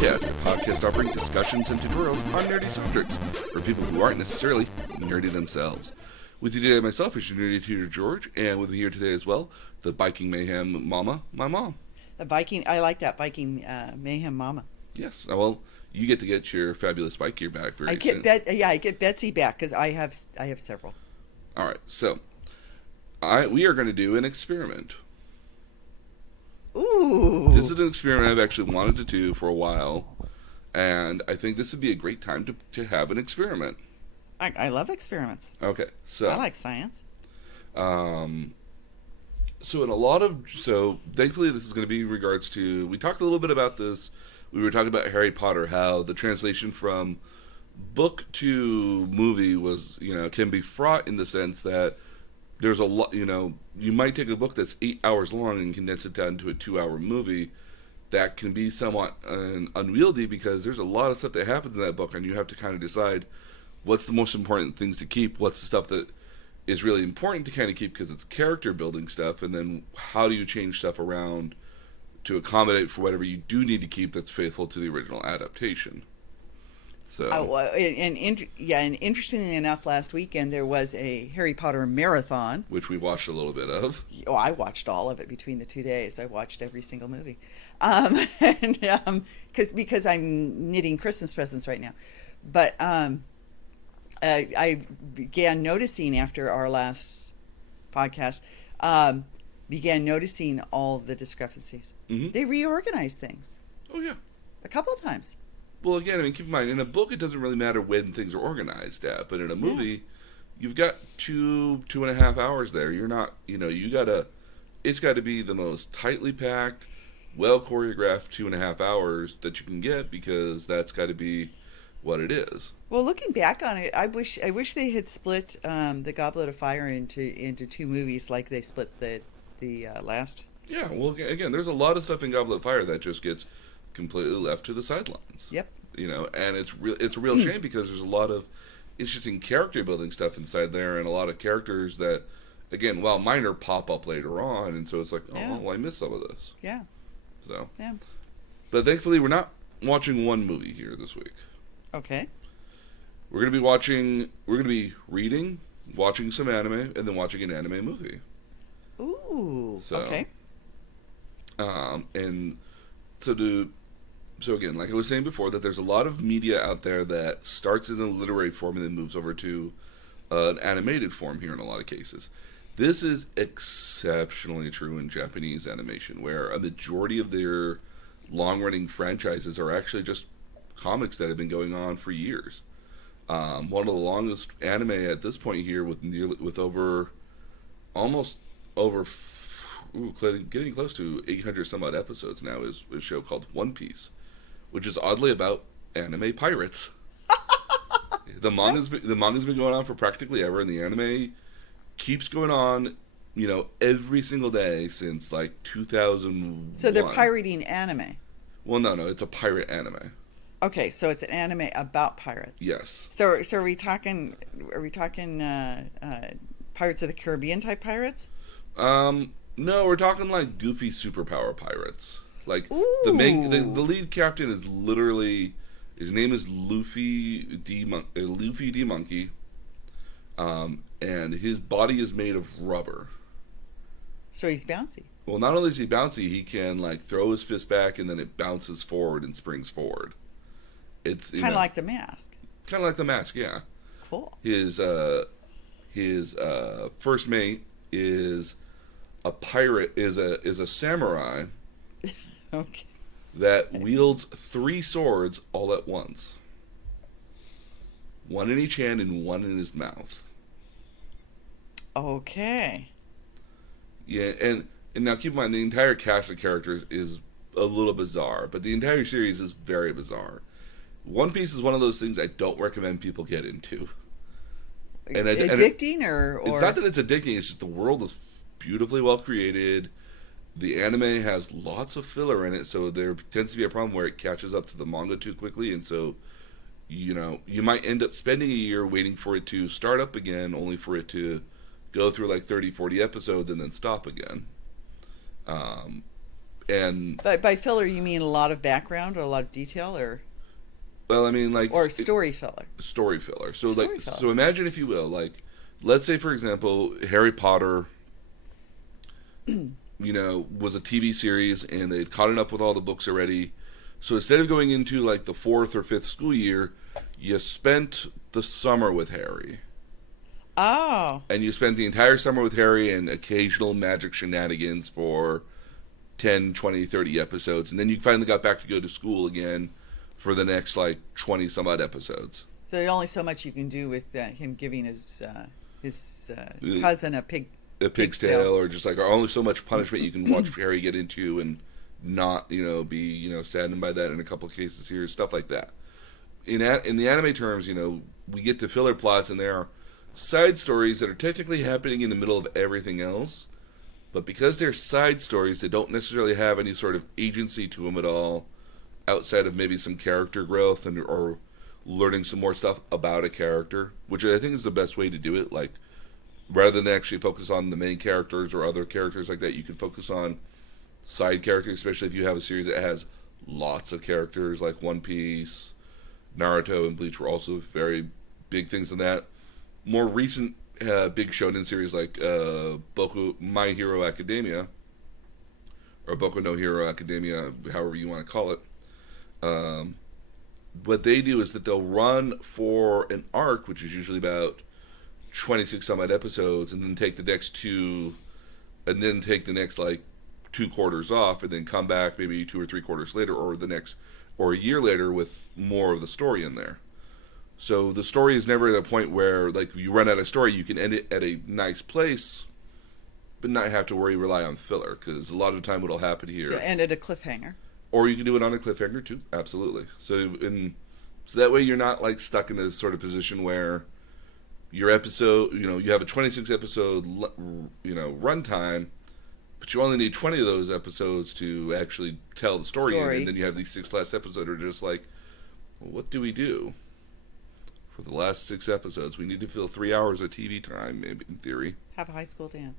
Podcast, a podcast offering discussions and tutorials on nerdy subjects for people who aren't necessarily nerdy themselves. With you today, myself is your nerdy tutor George, and with me here today as well, the Viking Mayhem Mama, my mom. The Viking, I like that Viking Mayhem Mama. Yes, well, you get to get your fabulous bike gear back very soon. I get Betsy back because I have several. All right, so we are going to do an experiment. Ooh. This is an experiment I've actually wanted to do for a while, and I think this would be a great time to have an experiment. I love experiments. Okay, so I like science. So thankfully this is going to be in regards to, we talked a little bit about this. We were talking about Harry Potter, how the translation from book to movie was, can be fraught in the sense that there's a lot, you might take a book that's 8 hours long and condense it down to a 2-hour movie. That can be somewhat unwieldy because there's a lot of stuff that happens in that book, and you have to kind of decide what's the most important things to keep, what's the stuff that is really important to kind of keep because it's character building stuff, and then how do you change stuff around to accommodate for whatever you do need to keep that's faithful to the original adaptation. So, and interestingly enough, last weekend there was a Harry Potter marathon, which we watched a little bit of. Oh, I watched all of it between the 2 days. I watched every single movie, because I'm knitting Christmas presents right now. But I began noticing after our last podcast, began noticing all the discrepancies. Mm-hmm. They reorganized things. Oh yeah, a couple of times. Well, again, keep in mind, in a book, it doesn't really matter when things are organized at, but in a movie, you've got 2.5 hours there. You're not, it's got to be the most tightly packed, well choreographed 2.5 hours that you can get, because that's got to be what it is. Well, looking back on it, I wish they had split the Goblet of Fire into two movies like they split the last. Yeah, well, again, there's a lot of stuff in Goblet of Fire that just gets completely left to the sidelines. Yep. And it's a real shame because there's a lot of interesting character building stuff inside there, and a lot of characters that, again, while minor, pop up later on, and so it's like, I missed some of this. Yeah. So. Yeah. But thankfully, we're not watching one movie here this week. Okay. We're gonna be reading, watching some anime, and then watching an anime movie. Ooh. So, okay. So again, like I was saying before, that there's a lot of media out there that starts in a literary form and then moves over to an animated form here in a lot of cases. This is exceptionally true in Japanese animation, where a majority of their long-running franchises are actually just comics that have been going on for years. One of the longest anime at this point here, with getting close to 800 some odd episodes now, is a show called One Piece, which is oddly about anime pirates. The manga's been going on for practically ever, and the anime keeps going on, every single day since like 2001. So they're pirating anime. Well, no, it's a pirate anime. Okay, so it's an anime about pirates. Yes. So are we talking Pirates of the Caribbean type pirates? No, we're talking like goofy superpower pirates. Like the lead captain is literally, his name is Luffy D Monkey, and his body is made of rubber. So he's bouncy. Well, not only is he bouncy, he can like throw his fist back and then it bounces forward and springs forward. It's kind of like the Mask. Kind of like the Mask, yeah. Cool. His first mate is a pirate, is a samurai. Okay. That wields 3 swords all at once. One in each hand and one in his mouth. Okay. Yeah, and now keep in mind, the entire cast of characters is a little bizarre, but the entire series is very bizarre. One Piece is one of those things I don't recommend people get into. Addicting or it's not that it's addicting, it's just the world is beautifully well created. The anime has lots of filler in it, so there tends to be a problem where it catches up to the manga too quickly, and so you might end up spending a year waiting for it to start up again, only for it to go through like 30-40 episodes and then stop again. And by filler, you mean a lot of background or a lot of detail, or well, I mean, like story filler? Story filler. So Story like, filler. so imagine, if you will, like, let's say for example, Harry Potter, was a TV series, and they'd caught it up with all the books already. So instead of going into like the 4th or 5th school year, you spent the summer with Harry. Oh. And you spent the entire summer with Harry and occasional magic shenanigans for 10, 20, 30 episodes. And then you finally got back to go to school again for the next, like, 20 some odd episodes. So there's only so much you can do with him giving his cousin a pig's tail, or just like, or only so much punishment you can watch Harry get into and not, be, saddened by that in a couple of cases here, stuff like that. In the anime terms, we get to filler plots, and there are side stories that are technically happening in the middle of everything else, but because they're side stories, they don't necessarily have any sort of agency to them at all, outside of maybe some character growth or learning some more stuff about a character, which I think is the best way to do it. Like, rather than actually focus on the main characters or other characters like that, you can focus on side characters, especially if you have a series that has lots of characters, like One Piece, Naruto, and Bleach were also very big things in that. More recent big shonen series like My Hero Academia, or Boku no Hero Academia, however you want to call it. What they do is that they'll run for an arc, which is usually about 26 some odd episodes, and then take the next like 2 quarters off, and then come back maybe 2 or 3 quarters later, or a year later with more of the story in there. So the story is never at a point where, like, you run out of story, you can end it at a nice place, but not have to rely on filler, because a lot of the time what'll happen here. So end at a cliffhanger. Or you can do it on a cliffhanger too, absolutely. So that way you're not, like, stuck in this sort of position where your episode, you have a 26 episode, runtime, but you only need 20 of those episodes to actually tell the story. And then you have these 6 last episodes are just like, well, what do we do? For the last 6 episodes, we need to fill 3 hours of TV time, maybe, in theory. Have a high school dance.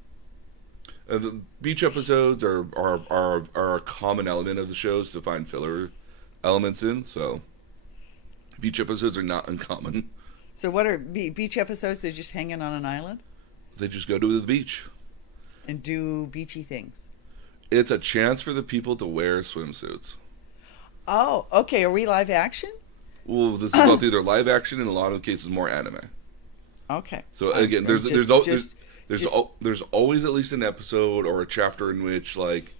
The beach episodes are a common element of the shows to find filler elements in, so beach episodes are not uncommon. So what are beach episodes? They're just hanging on an island? They just go to the beach. And do beachy things. It's a chance for the people to wear swimsuits. Oh, okay. Are we live action? Well, this is both either live action and in a lot of cases more anime. Okay. So again, there's always at least an episode or a chapter in which, like,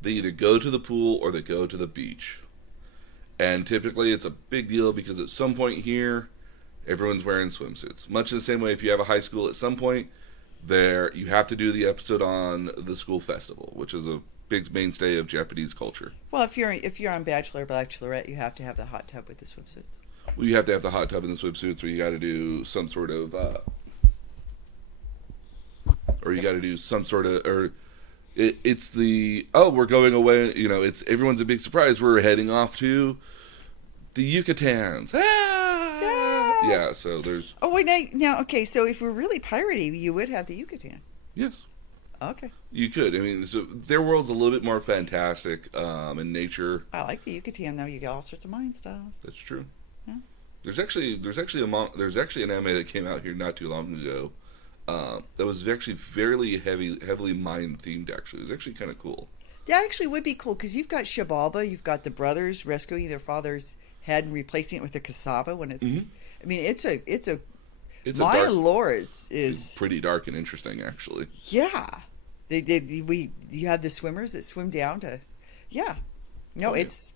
they either go to the pool or they go to the beach. And typically it's a big deal because at some point here, everyone's wearing swimsuits. Much in the same way, if you have a high school, at some point there you have to do the episode on the school festival, which is a big mainstay of Japanese culture. Well, if you're on Bachelor or Bachelorette, you have to have the hot tub with the swimsuits. Well, you have to have the hot tub and the swimsuits, or you got to do some sort of, it's the, we're going away, it's everyone's a big surprise. We're heading off to the Yucatans. Yeah, so there's... Oh, wait, now, okay, so if we're really piratey, you would have the Yucatan. Yes. Okay. You could. I mean, so their world's a little bit more fantastic in nature. I like the Yucatan, though. You get all sorts of mind stuff. That's true. Yeah. There's actually an anime that came out here not too long ago that was actually fairly heavily mind-themed, actually. It was actually kind of cool. That actually would be cool, because you've got Shibalba, you've got the brothers rescuing their father's head and replacing it with a cassava when it's... Mm-hmm. I mean, it's Maya lore is pretty dark and interesting, actually. Yeah, you have the swimmers that swim down to, yeah, no, it's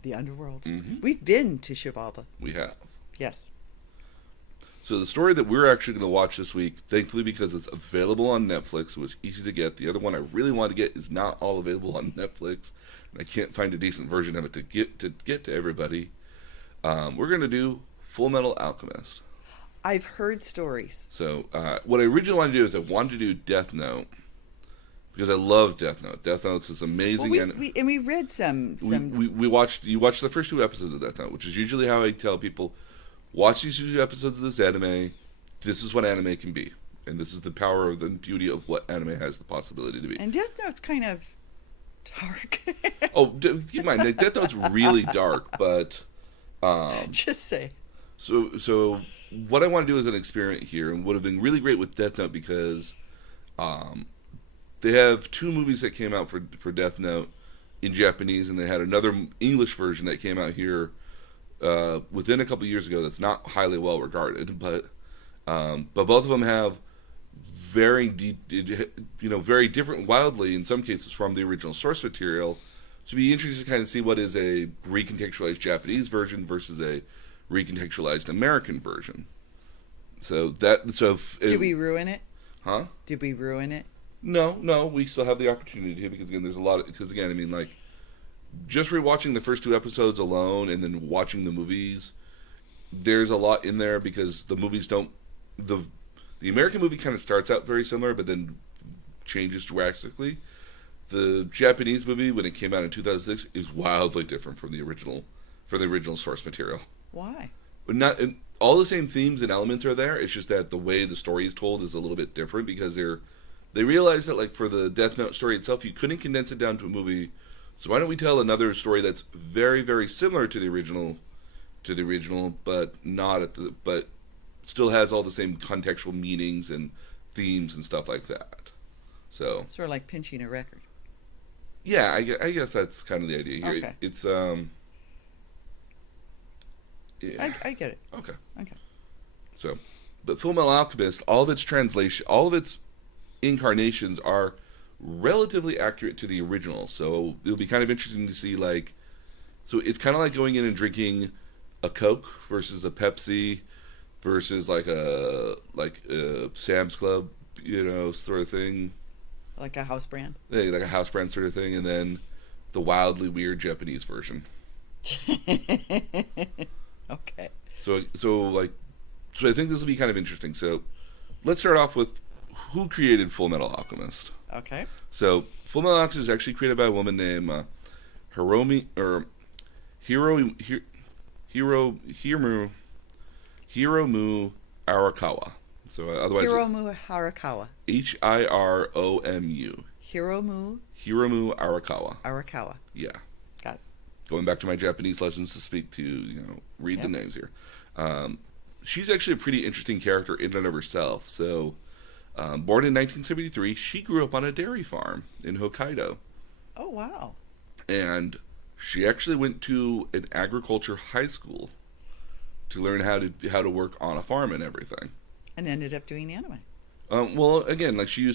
the underworld. Mm-hmm. We've been to Shibalba. We have. Yes. So the story that we're actually going to watch this week, thankfully because it's available on Netflix, it was easy to get. The other one I really want to get is not all available on Netflix, and I can't find a decent version of it to get to everybody. We're going to do Fullmetal Alchemist. I've heard stories. So what I originally wanted to do is I wanted to do Death Note because I love Death Note. Death Note's this amazing. Well, we read some. We watched the first 2 episodes of Death Note, which is usually how I tell people, watch these 2 episodes of this anime. This is what anime can be, and this is the power of the beauty of what anime has the possibility to be. And Death Note's kind of Dark. Oh, keep in mind, Death Note's really dark, but Just say. so what I want to do as an experiment here, and would have been really great with Death Note because they have 2 movies that came out for Death Note in Japanese, and they had another English version that came out here within a couple of years ago. That's not highly well regarded, but both of them have very different, wildly in some cases from the original source material. So it'd be interesting to kind of see what is a recontextualized Japanese version versus a recontextualized American version. Did we ruin it? Huh? Did we ruin it? No, we still have the opportunity to, because again, there's a lot. Because again, I mean, like, just rewatching the first 2 episodes alone, and then watching the movies, there's a lot in there because the movies don't. The American movie kind of starts out very similar, but then changes drastically. The Japanese movie, when it came out in 2006, is wildly different from the original source material. Why? Not all the same themes and elements are there. It's just that the way the story is told is a little bit different because they realized that, like, for the Death Note story itself, you couldn't condense it down to a movie. So why don't we tell another story that's very, very similar to the original, but but still has all the same contextual meanings and themes and stuff like that. So sort of like pinching a record. Yeah, I guess that's kind of the idea here. Okay. It's yeah. I get it. Okay. So, but Fullmetal Alchemist, all of its incarnations are relatively accurate to the original. So it'll be kind of interesting to see, like, so it's kind of like going in and drinking a Coke versus a Pepsi versus like a Sam's Club, sort of thing. Like a house brand? Yeah, like a house brand sort of thing, and then the wildly weird Japanese version. Okay. So I think this will be kind of interesting. So let's start off with who created Fullmetal Alchemist. Okay. So Fullmetal Alchemist is actually created by a woman named Hiromu Arakawa. So otherwise, Hiromu Arakawa. Hiromu. Hiromu Arakawa. Arakawa. Yeah. Got it. Going back to my Japanese lessons to speak to, read the names here. She's actually a pretty interesting character in and of herself. So, born in 1973, she grew up on a dairy farm in Hokkaido. Oh, wow. And she actually went to an agriculture high school to learn how to work on a farm and everything. And ended up doing anime. Well, again, like she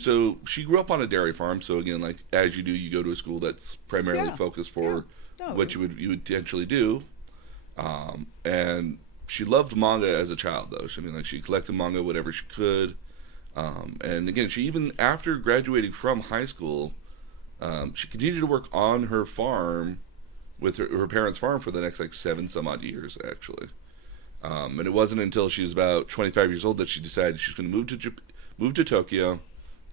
grew up on a dairy farm. So again, like as you do, you go to a school that's primarily focused for what you would potentially do. And she loved manga as a child, though. She collected manga whatever she could. And again, she even after graduating from high school, she continued to work on her farm with her parents' farm for the next 7 some odd years, actually. And it wasn't until she was about 25 years old that she decided she's going to move to Tokyo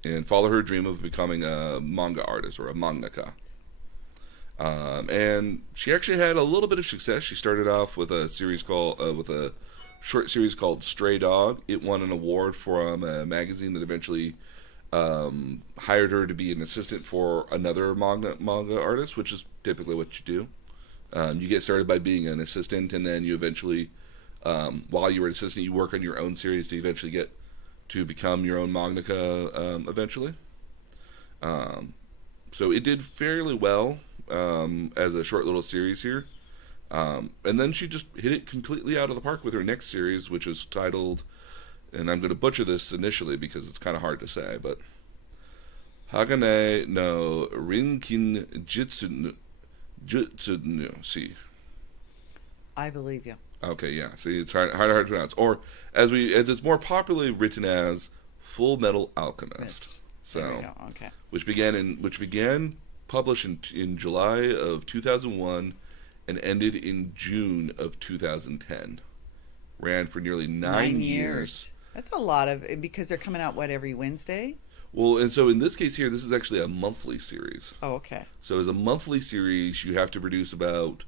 and follow her dream of becoming a manga artist or a mangaka. And she actually had a little bit of success. She started off with a short series called Stray Dog. It won an award from a magazine that eventually hired her to be an assistant for another manga artist, which is typically what you do. You get started by being an assistant, and then you eventually, while you were an assistant, you work on your own series to eventually get to become your own mangaka eventually. So it did fairly well as a short little series here. And then she just hit it completely out of the park with her next series, which is titled, and I'm going to butcher this initially because it's kind of hard to say, but Hagane no Rinkin Jitsu no She. I believe you. Okay, yeah. See, it's hard to pronounce. Or as it's more popularly written as Fullmetal Alchemist. Yes. So, there we go. Okay. which began published in July of 2001 and ended in June of 2010. Ran for nearly 9 years. That's a lot because they're coming out every Wednesday? Well, and so in this case here, this is actually a monthly series. Oh, okay. So as a monthly series, you have to produce about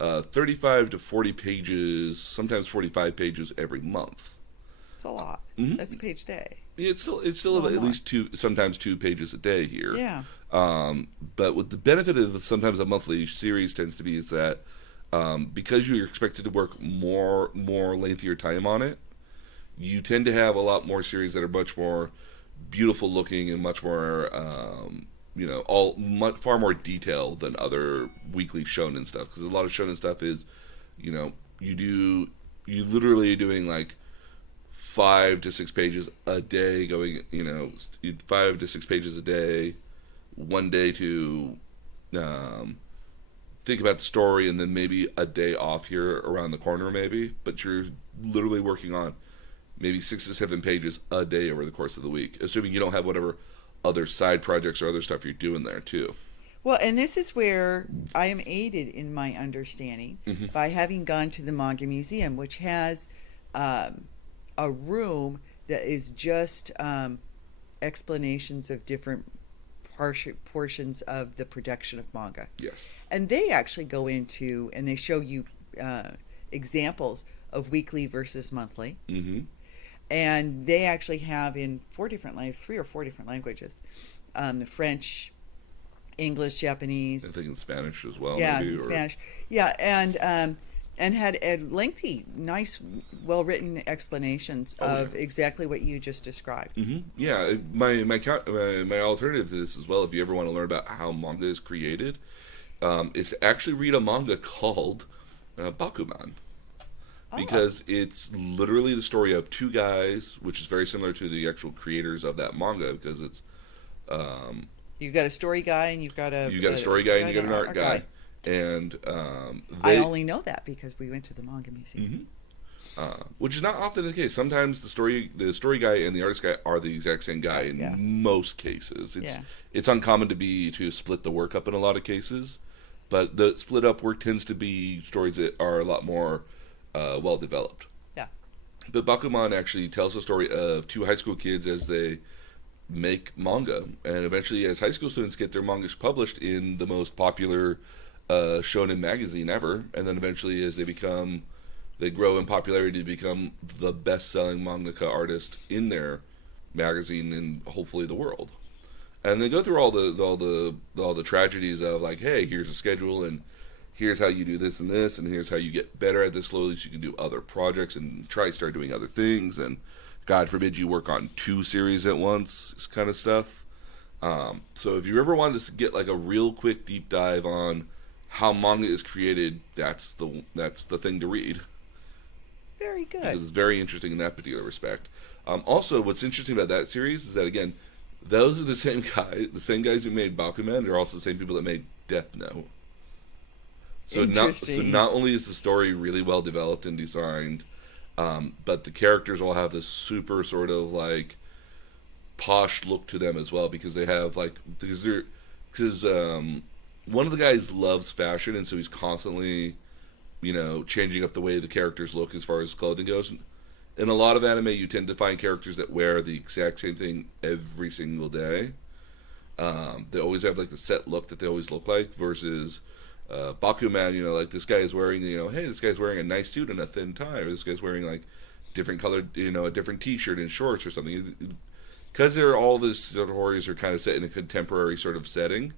35 to 40 pages, sometimes 45 pages every month. It's a lot. Mm-hmm. That's a page a day. Yeah, it's still about at least sometimes 2 pages a day here. Yeah. But what the benefit of sometimes a monthly series tends to be is that because you're expected to work more lengthier time on it, you tend to have a lot more series that are much more beautiful looking and much more far more detailed than other weekly shonen stuff. Because a lot of shonen stuff is, you literally doing like 5 to 6 pages a day, going 5 to 6 pages a day, one day to think about the story, and then maybe a day off here around the corner maybe, but you're literally working on maybe 6 to 7 pages a day over the course of the week, assuming you don't have whatever other side projects or other stuff you're doing there too. Well, and this is where I am aided in my understanding by having gone to the Manga Museum, which has a room that is just explanations of different portions of the production of manga. Yes. And they actually go into, and they show you examples of weekly versus monthly. Mm-hmm. And they actually have in 3 or 4 different languages, French, English, Japanese. I think in Spanish as well. Yeah, maybe, in Spanish. Yeah, and had a lengthy, nice, well-written explanations of exactly what you just described. Mm-hmm. Yeah, my alternative to this as well, if you ever want to learn about how manga is created, is to actually read a manga called Bakuman. Because it's literally the story of 2 guys, which is very similar to the actual creators of that manga, because it's... you've got a story guy, and you've got a story guy, and you got an art guy. And I only know that because we went to the Manga Museum. Mm-hmm. Which is not often the case. Sometimes the story guy and the artist guy are the exact same guy in most cases. It's uncommon to split the work up in a lot of cases, but the split up work tends to be stories that are a lot more well developed. Yeah. But Bakuman actually tells the story of 2 high school kids as they make manga, and eventually as high school students get their mangas published in the most popular shonen magazine ever, and then eventually as they grow in popularity to become the best-selling mangaka artist in their magazine and hopefully the world. And they go through all the tragedies of like, hey, here's a schedule, and here's how you do this and this, and here's how you get better at this slowly so you can do other projects and start doing other things, and God forbid you work on 2 series at once, this kind of stuff. So if you ever wanted to get like a real quick deep dive on how manga is created, that's the thing to read. Very good. Because it's very interesting in that particular respect. Also, what's interesting about that series is that, again, those are the same guys who made Bakuman are also the same people that made Death Note. So not only is the story really well developed and designed, but the characters all have this super sort of like posh look to them as well, because they have like one of the guys loves fashion, and so he's constantly changing up the way the characters look as far as clothing goes. In a lot of anime, you tend to find characters that wear the exact same thing every single day. They always have like the set look that they always look like, versus Bakuman, like this guy is wearing, hey, this guy's wearing a nice suit and a thin tie, or this guy's wearing like different colored, a different t-shirt and shorts or something. Because all the stories are kind of set in a contemporary sort of setting,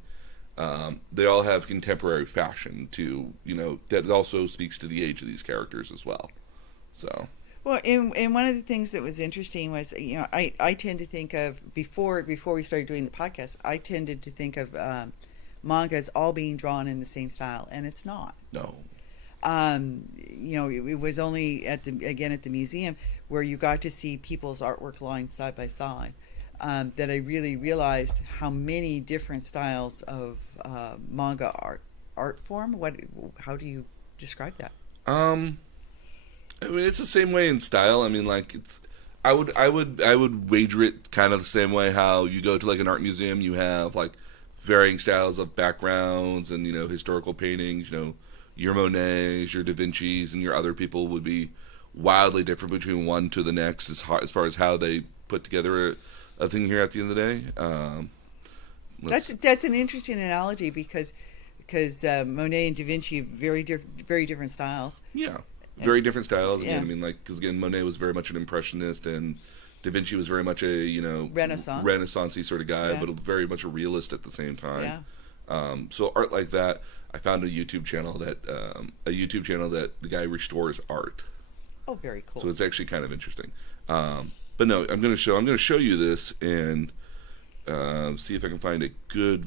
they all have contemporary fashion too, that also speaks to the age of these characters as well. So. Well, and one of the things that was interesting was, I tend to think of, before we started doing the podcast, I tended to think of manga as all being drawn in the same style, and it's not. No. It was only at the museum where you got to see people's artwork lined side by side, that I really realized how many different styles of manga art form. How do you describe that? I mean, it's the same way in style. I mean, like I would wager it kind of the same way how you go to like an art museum, you have like varying styles of backgrounds and historical paintings. Your Monets, your Da Vinci's, and your other people would be wildly different between one to the next as far as how they put together a thing here at the end of the day. That's an interesting analogy because Monet and Da Vinci have very different styles. Yeah. Very different styles. Again, I mean, like, because again, Monet was very much an impressionist, and Da Vinci was very much a Renaissance-y sort of guy, but very much a realist at the same time. Yeah. So art like that, I found a YouTube channel that the guy restores art. Oh, very cool. So it's actually kind of interesting. But no, I'm going to show you this and see if I can find a good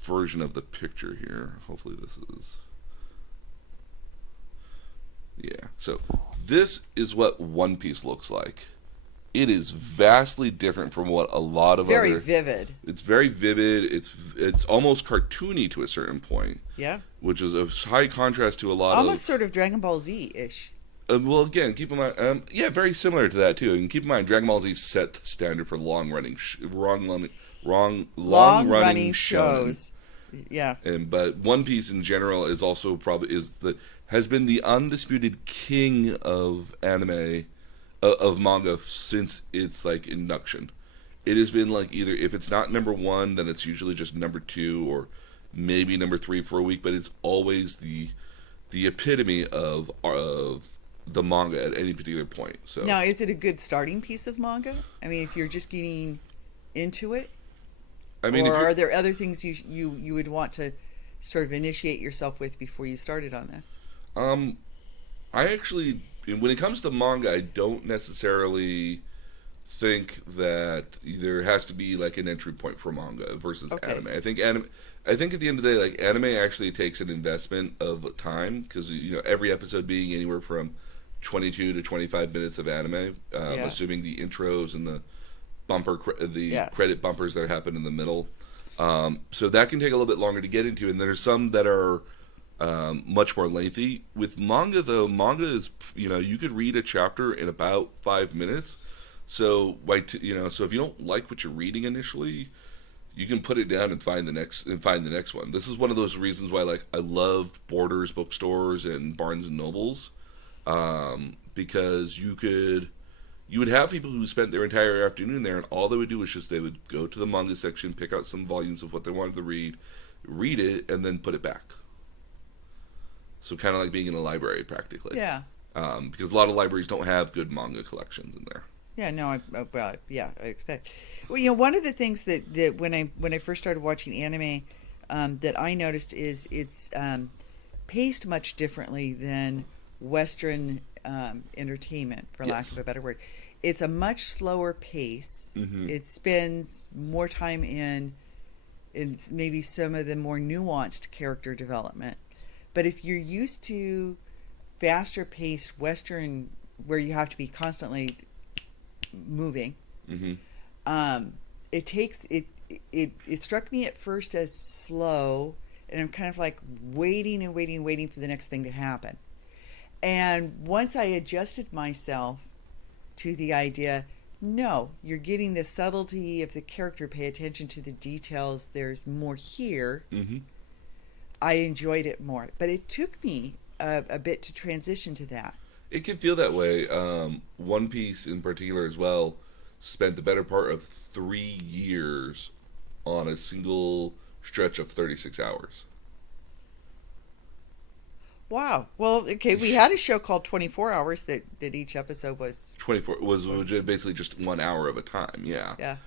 version of the picture here. Hopefully this is. Yeah. So this is what One Piece looks like. It is vastly different from what a lot of very vivid. It's very vivid. It's almost cartoony to a certain point. Yeah. Which is a high contrast to a lot almost sort of Dragon Ball Z-ish. Well, again, keep in mind, very similar to that too. And keep in mind, Dragon Ball Z set the standard for long-running shows. Yeah. But One Piece in general is also has been the undisputed king of anime, of manga since its like induction. It has been like either if it's not number one, then it's usually just number two or maybe number three for a week. But it's always the epitome of the manga at any particular point. So now, is it a good starting piece of manga? I mean, if you're just getting into it, or are there other things you would want to sort of initiate yourself with before you started on this? I actually, when it comes to manga, I don't necessarily think that there has to be like an entry point for manga versus anime. I think at the end of the day, like anime actually takes an investment of time because every episode being anywhere from 22 to 25 minutes of anime, assuming the intros and the credit bumpers that happen in the middle. So that can take a little bit longer to get into, and there's some that are much more lengthy. With manga, though, manga is you could read a chapter in about 5 minutes. So so if you don't like what you're reading initially, you can put it down and find the next one. This is one of those reasons why I love Borders bookstores and Barnes and Nobles, because you would have people who spent their entire afternoon there, and all they would do is they would go to the manga section, pick out some volumes of what they wanted to read it, and then put it back. So kind of like being in a library, practically. Yeah. Because a lot of libraries don't have good manga collections in there. Yeah, no, I expect. Well, one of the things that when I first started watching anime, that I noticed is it's paced much differently than Western entertainment, for lack of a better word. It's a much slower pace. Mm-hmm. It spends more time in maybe some of the more nuanced character development. But if you're used to faster paced Western, where you have to be constantly moving, mm-hmm. It struck me at first as slow, and I'm kind of like waiting for the next thing to happen. And once I adjusted myself to the idea, no, you're getting the subtlety of the character, pay attention to the details, there's more here, mm-hmm. I enjoyed it more. But it took me a bit to transition to that. It can feel that way. One Piece in particular as well spent the better part of 3 years on a single stretch of 36 hours. Wow. Well, okay, we had a show called 24 Hours that each episode was... 24 was basically just 1 hour of a time, yeah. Yeah.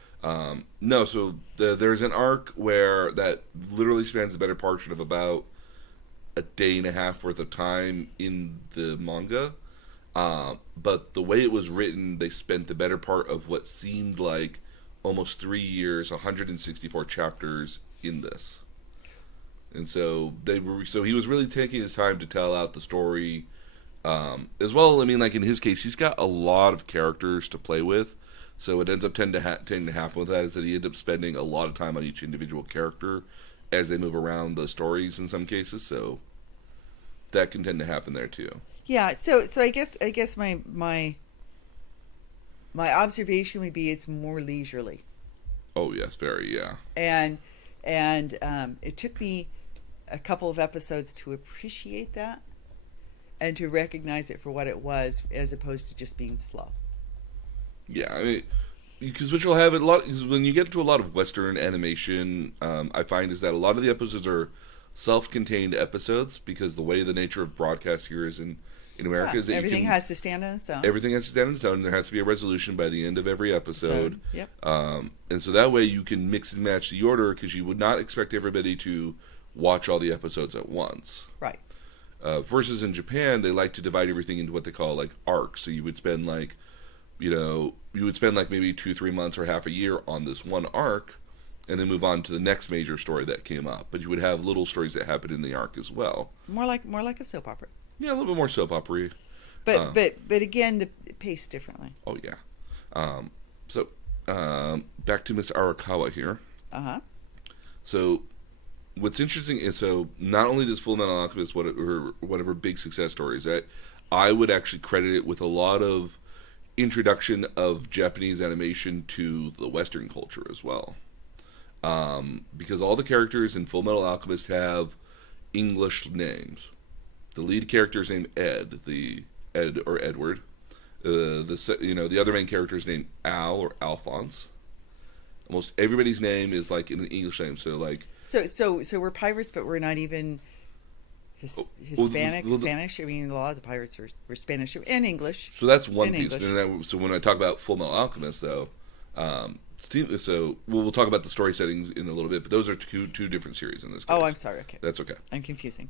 No, so there's an arc where that literally spans the better portion of about a day and a half worth of time in the manga. But the way it was written, they spent the better part of what seemed like almost 3 years, 164 chapters in this. And so he was really taking his time to tell out the story, as well. I mean, like in his case, he's got a lot of characters to play with. So what ends up tending to happen with that is that he ends up spending a lot of time on each individual character as they move around the stories in some cases. So that can tend to happen there too. Yeah. So I guess my observation would be it's more leisurely. Oh yes, very, yeah. And it took me a couple of episodes to appreciate that and to recognize it for what it was, as opposed to just being slow. Yeah, I mean, because what you'll have because when you get to a lot of Western animation, I find is that a lot of the episodes are self-contained episodes, because the way the nature of broadcast here is in in America is that everything has to stand on its own. Everything has to stand on its own. There has to be a resolution by the end of every episode. Yep. And so that way you can mix and match the order, because you would not expect everybody to watch all the episodes at once. Right. Versus in Japan, they like to divide everything into what they call like arcs. So you would spend like, maybe 2-3 months or half a year on this one arc, and then move on to the next major story that came up. But you would have little stories that happen in the arc as well. More like a soap opera. Yeah, a little bit more soap opera. But again, the pace differently. Oh yeah. So back to Miss Arakawa here. So what's interesting is, so not only does Fullmetal Alchemist one of her big success stories, that I would actually credit it with a lot of introduction of Japanese animation to the Western culture as well. Because all the characters in Fullmetal Alchemist have English names. The lead character is named Ed or Edward. The other main character is named Al or Alphonse. Almost everybody's name is like in an English name. So like. So we're pirates, but we're not even Hispanic, Spanish. I mean, a lot of the pirates were Spanish and English. So that's one piece. So when I talk about Fullmetal Alchemist, though, so we'll talk about the story settings in a little bit. But those are two different series in this case. Oh, I'm sorry. Okay, that's okay. I'm confusing.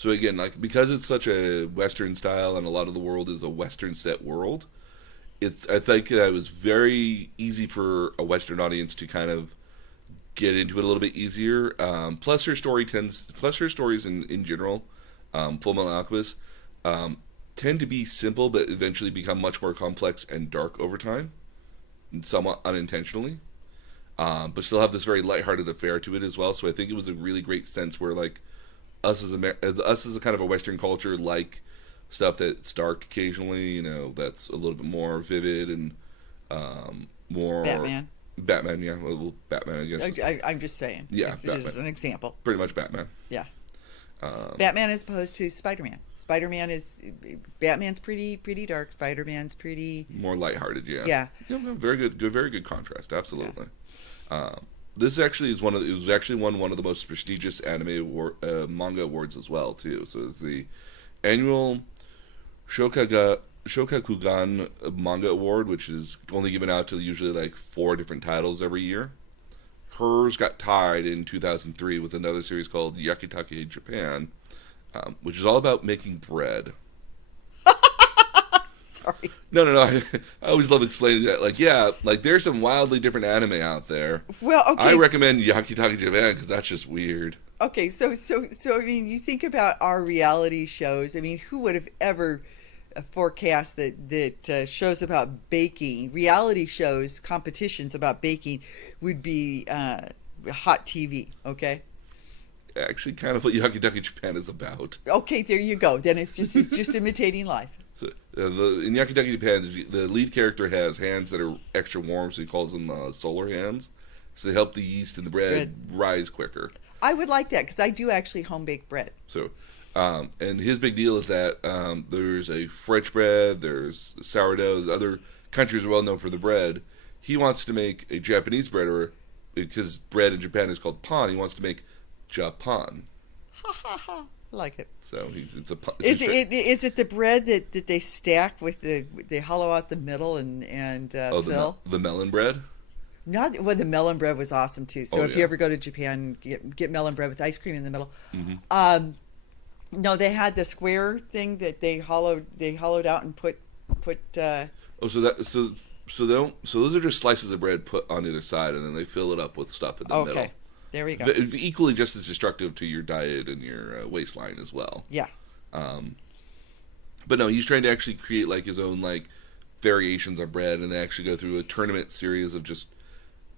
So again, like, because it's such a Western style and a lot of the world is a Western set world, I think that it was very easy for a Western audience to kind of get into it a little bit easier. Plus her stories in general, Fullmetal Alchemist, tend to be simple but eventually become much more complex and dark over time, somewhat unintentionally. But still have this very lighthearted affair to it as well. So I think it was a really great sense where, like, us as a kind of a Western culture, like stuff that's dark occasionally, that's a little bit more vivid and more Batman, yeah, well, Batman, I guess. I'm just saying. Yeah, it's just an example. Pretty much Batman. Yeah. Batman as opposed to Spider-Man. Batman's pretty dark. Spider-Man's pretty more lighthearted. Yeah. Yeah. Very good contrast. Absolutely. Yeah. This actually is one of the most prestigious manga awards as well too. So it's the annual Shokakugan Manga Award, which is only given out to usually like 4 different titles every year. Hers got tied in 2003 with another series called Yakitake Japan, which is all about making bread. Sorry. No. I always love explaining that. Like, yeah, like there's some wildly different anime out there. Well, okay. I recommend Yakitake Japan because that's just weird. Okay, so I mean, you think about our reality shows. I mean, who would have ever forecast that shows about baking, reality shows, competitions about baking would be hot TV? Okay. Actually, kind of what Yakitake Japan is about. Okay, there you go. Then it's just imitating life. So, in Yakitake Japan, the lead character has hands that are extra warm, so he calls them solar hands. So they help the yeast in the bread rise quicker. I would like that because I do actually home bake bread. So, and his big deal is that there's a French bread, there's sourdough. Other countries are well known for the bread. He wants to make a Japanese bread, or because bread in Japan is called pan, he wants to make Japan. Ha ha ha! Like it. So is it the bread that they stack with they hollow out the middle and fill? The melon bread? The melon bread was awesome too. So if you ever go to Japan, get melon bread with ice cream in the middle. Mm-hmm. No, they had the square thing that they hollowed out and put. So those are just slices of bread put on either side, and then they fill it up with stuff in the middle. Okay. There we go. Equally just as destructive to your diet and your waistline as well. Yeah. But no, he's trying to actually create like his own like variations of bread, and they actually go through a tournament series of just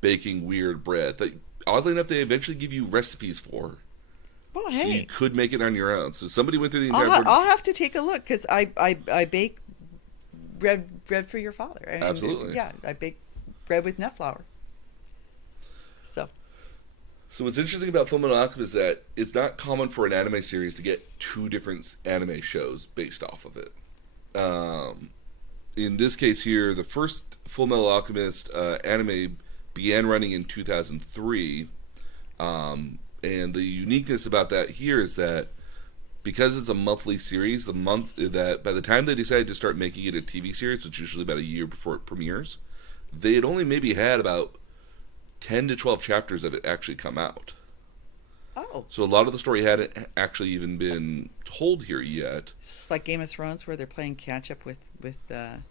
baking weird bread that, oddly enough, they eventually give you recipes for. Well, hey, so you could make it on your own. So somebody went through the entire. I'll have to take a look because I bake bread for your father. Absolutely. Yeah, I bake bread with nut flour. So what's interesting about Fullmetal Alchemist is that it's not common for an anime series to get 2 different anime shows based off of it. In this case here, the first Fullmetal Alchemist anime began running in 2003. And the uniqueness about that here is that because it's a monthly series, the month that by the time they decided to start making it a TV series, which is usually about a year before it premieres, they had only maybe had about 10 to 12 chapters of it actually come out. Oh. So a lot of the story hadn't actually even been told here yet. It's just like Game of Thrones where they're playing catch up with the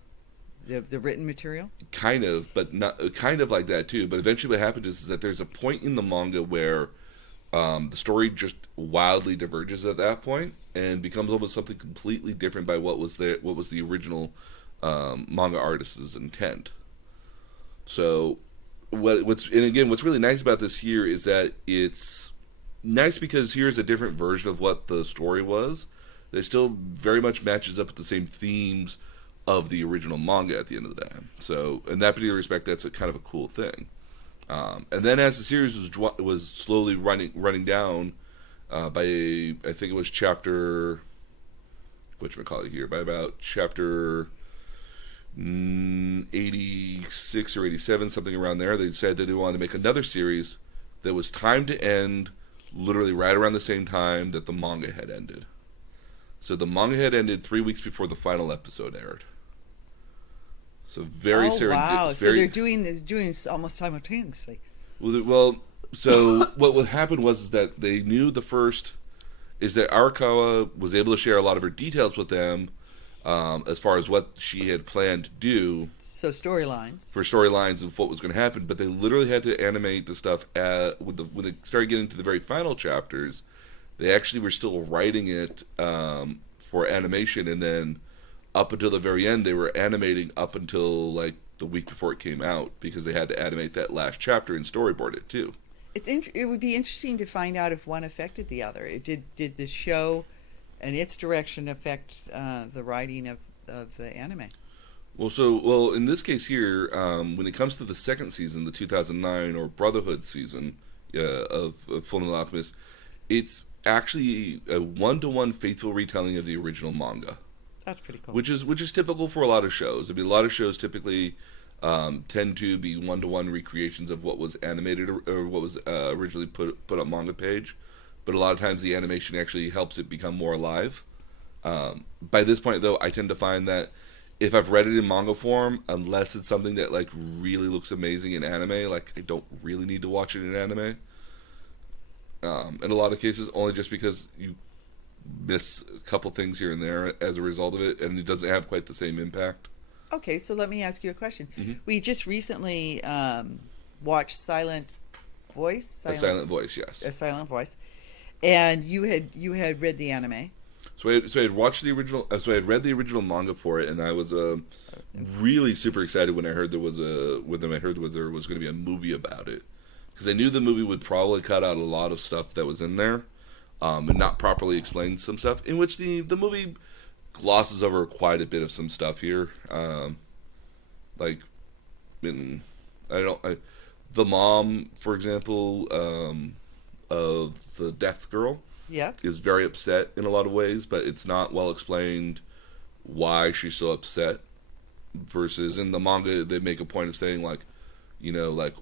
written material. Kind of, but not kind of like that too. But eventually, what happens is that there's a point in the manga where the story just wildly diverges at that point and becomes almost something completely different by what was the original manga artist's intent. So what's really nice about this here is that it's nice because here's a different version of what the story was that still very much matches up with the same themes of the original manga at the end of the day. So in that particular respect, that's a kind of a cool thing. And then as the series was slowly running down by I think it was chapter, whatchamacallit here, by about chapter 86 or 87, something around there, they said that they wanted to make another series that was timed to end literally right around the same time that the manga had ended. So the manga had ended 3 weeks before the final episode aired. So very serendipitous. Wow! So they're doing this almost simultaneously. Well, so what happened was that they knew that Arakawa was able to share a lot of her details with them as far as what she had planned to do. So storylines of what was going to happen, but they literally had to animate the stuff when they started getting to the very final chapters. They actually were still writing it for animation, and then up until the very end, they were animating up until like the week before it came out because they had to animate that last chapter and storyboard it too. It would be interesting to find out if one affected the other. Did the show and its direction affect the writing of the anime? Well, in this case here, when it comes to the second season, the 2009 or Brotherhood season of Fullmetal Alchemist, it's actually a 1-to-1 faithful retelling of the original manga. That's pretty cool. Which is typical for a lot of shows. I mean, a lot of shows typically tend to be 1-to-1 recreations of what was animated or what was originally put on manga page, but a lot of times the animation actually helps it become more alive. By this point, though, I tend to find that if I've read it in manga form, unless it's something that like really looks amazing in anime, like I don't really need to watch it in anime. In a lot of cases, only just because you miss a couple things here and there as a result of it, and it doesn't have quite the same impact. Okay, so let me ask you a question. Mm-hmm. We just recently watched Silent Voice. A Silent Voice, yes. A Silent Voice, and you had read the anime. So I had watched the original. So I had read the original manga for it, and I was really super excited when I heard there was there was going to be a movie about it, because I knew the movie would probably cut out a lot of stuff that was in there. And not properly explain some stuff, in which the movie glosses over quite a bit of some stuff here. The mom, for example, of the death girl, is very upset in a lot of ways, but it's not well explained why she's so upset. Versus in the manga, they make a point of saying like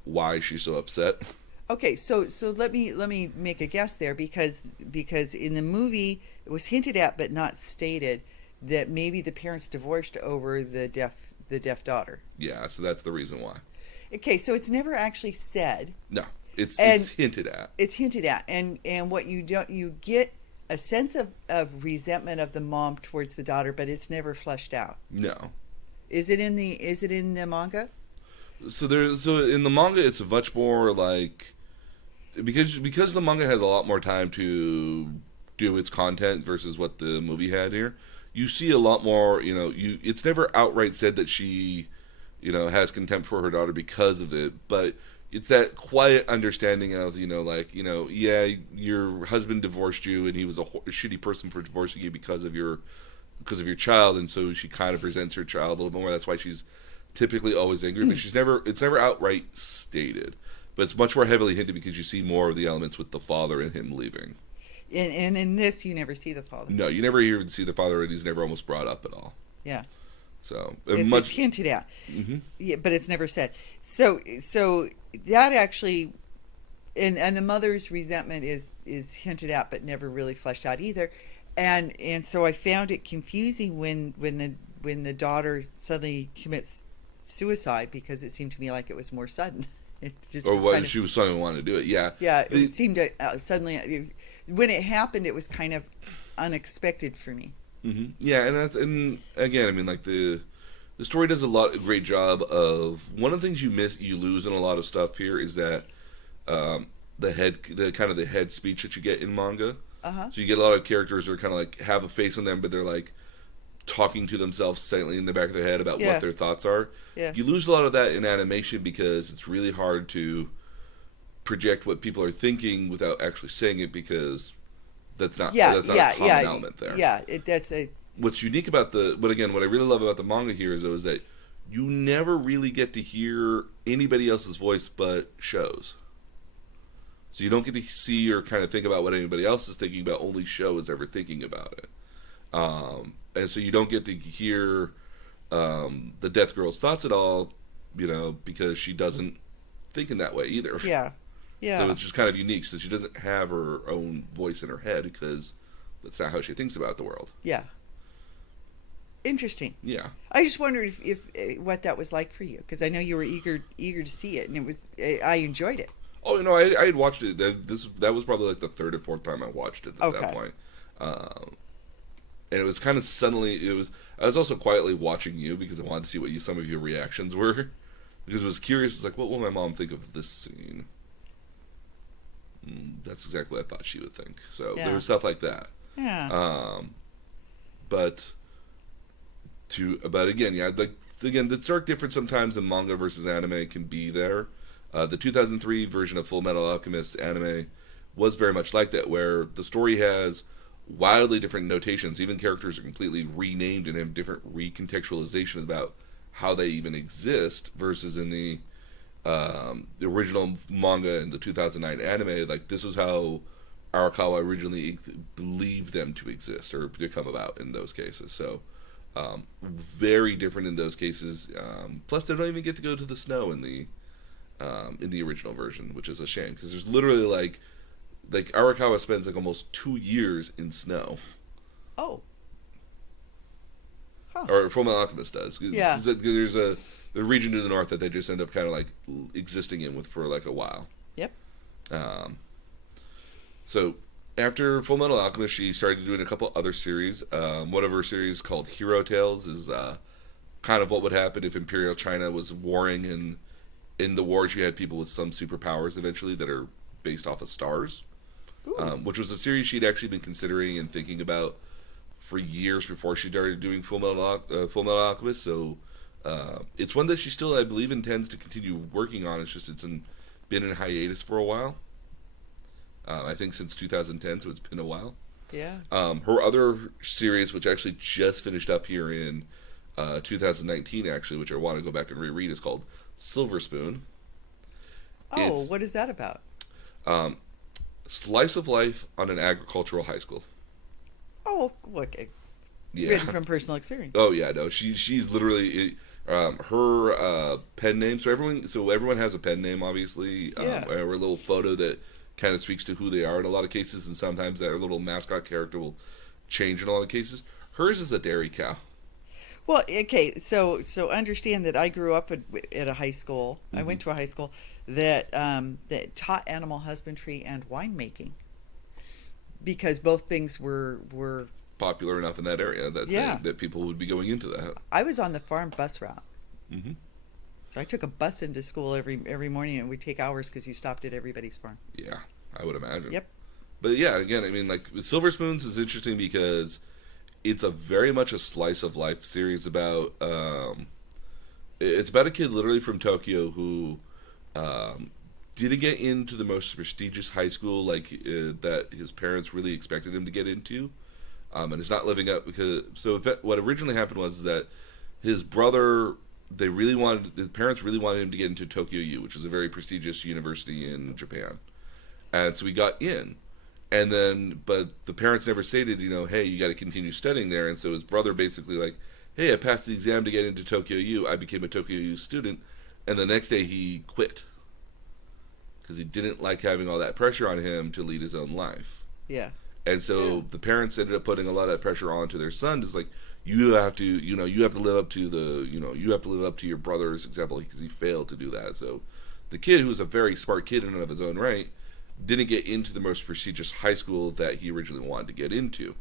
why she's so upset. Okay, so let me make a guess there because in the movie it was hinted at but not stated that maybe the parents divorced over the deaf daughter. Yeah, so that's the reason why. Okay, so it's never actually said. No, it's hinted at. It's hinted at, and what you get a sense of resentment of the mom towards the daughter, but it's never fleshed out. No. Is it in the manga? So in the manga it's much more like, because the manga has a lot more time to do its content versus what the movie had here. You see a lot more, it's never outright said that she, has contempt for her daughter because of it, but it's that quiet understanding of, yeah, your husband divorced you and he was a shitty person for divorcing you because of your child, and so she kind of resents her child a little bit more. That's why she's typically always angry, but it's never outright stated. But it's much more heavily hinted because you see more of the elements with the father and him leaving. And in this, you never see the father. No, you never even see the father, and he's never almost brought up at all. Yeah. So it's hinted at. Mm-hmm. Yeah, but it's never said. So that actually, and the mother's resentment is hinted at, but never really fleshed out either. and so I found it confusing when the daughter suddenly commits suicide, because it seemed to me like it was more sudden. It just Or was what kind of, she was suddenly wanting to do it. Yeah. yeah. The- It seemed to suddenly, when it happened, it was kind of unexpected for me. Yeah, and again, I mean, like the story does a great job of one of the things you lose in a lot of stuff here is that the head speech that you get in manga. Uh-huh. So you get a lot of characters that are kind of like have a face on them, but they're like talking to themselves silently in the back of their head about Yeah. what their thoughts are. Yeah. You lose a lot of that in animation because it's really hard to project what people are thinking without actually saying it, because that's not a common element there. Yeah, that's a What's unique about what I really love about the manga here is that you never really get to hear anybody else's voice but Sho's. So you don't get to see or kind of think about what anybody else is thinking about. Only Sho is ever thinking about it. And so you don't get to hear the Death Girl's thoughts at all, because she doesn't think in that way either. yeah. So it's just kind of unique. So she doesn't have her own voice in her head because that's not how she thinks about the world. Yeah. Interesting. Yeah. I just wondered if what that was like for you, because I know you were eager to see it, and I enjoyed it. Oh, I had watched it. That was probably like the third or fourth time I watched it at that point. And it was kind of suddenly. I was also quietly watching you because I wanted to see what some of your reactions were, because I was curious. It's like, what will my mom think of this scene? That's exactly what I thought she would think. So there was stuff like that. Yeah. But again, the stark difference sometimes in manga versus anime can be there. The 2003 version of Fullmetal Alchemist anime was very much like that, where the story has wildly different notations. Even characters are completely renamed and have different recontextualizations about how they even exist, versus in the original manga in the 2009 anime. Like, this is how Arakawa originally believed them to exist or to come about in those cases. So very different in those cases. Plus, they don't even get to go to the snow in the original version, which is a shame, because there's literally like Arakawa spends like almost 2 years in snow. Oh. Huh. Or Fullmetal Alchemist does. Yeah. There's a region to the north that they just end up kind of like existing in for like a while. Yep. So after Fullmetal Alchemist, she started doing a couple other series. One of her series called Hero Tales is kind of what would happen if Imperial China was warring, and in the wars you had people with some superpowers eventually that are based off of stars, which was a series she'd actually been considering and thinking about for years before she started doing Fullmetal Alchemist. So it's one that she still, I believe, intends to continue working on. It's just been in hiatus for a while. I think since 2010, so it's been a while. Yeah. Her other series, which actually just finished up here in 2019, actually, which I want to go back and reread, is called Silver Spoon. What is that about? Slice of life on an agricultural high school. Oh, okay. Yeah. Written from personal experience. Oh yeah, no, she's literally her pen name. So everyone has a pen name, obviously. Or a little photo that kind of speaks to who they are in a lot of cases, and sometimes that little mascot character will change in a lot of cases. Hers is a dairy cow. Well, okay, so understand that I grew up at a high school. Mm-hmm. I went to a high school that taught animal husbandry and winemaking, because both things were Popular enough in that area that people would be going into that. I was on the farm bus route. Mm-hmm. So I took a bus into school every morning, and it would take hours because you stopped at everybody's farm. Yeah, I would imagine. Yep. But yeah, again, I mean, like, Silver Spoons is interesting because it's a very much a slice of life series about. It's about a kid literally from Tokyo who didn't get into the most prestigious high school that his parents really expected him to get into, and is not living up because. So what originally happened was that his brother. His parents really wanted him to get into Tokyo U, which is a very prestigious university in Japan. And so he got in. And then, but the parents never stated, hey, you got to continue studying there. And so his brother basically hey, I passed the exam to get into Tokyo U. I became a Tokyo U student. And the next day he quit. Because he didn't like having all that pressure on him to lead his own life. Yeah. And so the parents ended up putting a lot of that pressure onto their son. It's like, you have to, you have to live up to you have to live up to your brother's example because he failed to do that. So the kid, who was a very smart kid in and of his own right, didn't get into the most prestigious high school that he originally wanted to get into.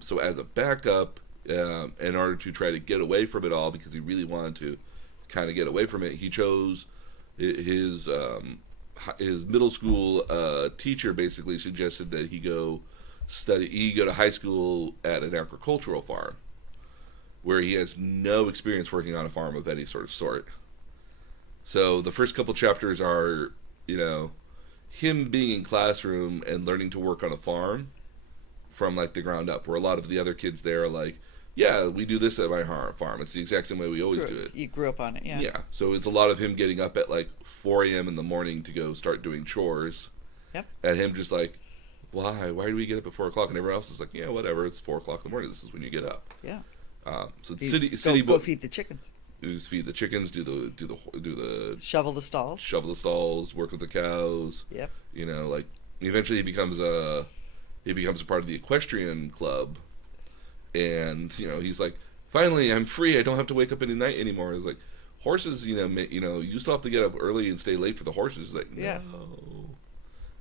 So as a backup, in order to try to get away from it all, because he really wanted to kind of get away from it, he chose his middle school teacher basically suggested that he go to high school at an agricultural farm, where he has no experience working on a farm of any sort. So the first couple chapters are, him being in classroom and learning to work on a farm from like the ground up, where a lot of the other kids there are like, yeah, we do this at my farm. It's the exact same way we always do it. You grew up on it, yeah. Yeah, so it's a lot of him getting up at like 4 a.m. in the morning to go start doing chores. Yep. And him just like, why? Why do we get up at 4 o'clock? And everyone else is like, yeah, whatever. It's 4 o'clock in the morning. This is when you get up. Yeah. So city go feed the chickens. Just feed the chickens, do the shovel the stalls, work with the cows. Yep. Like eventually he becomes a part of the equestrian club, and he's like, finally I'm free. I don't have to wake up in the night anymore. It's like horses, you still have to get up early and stay late for the horses. Like, no.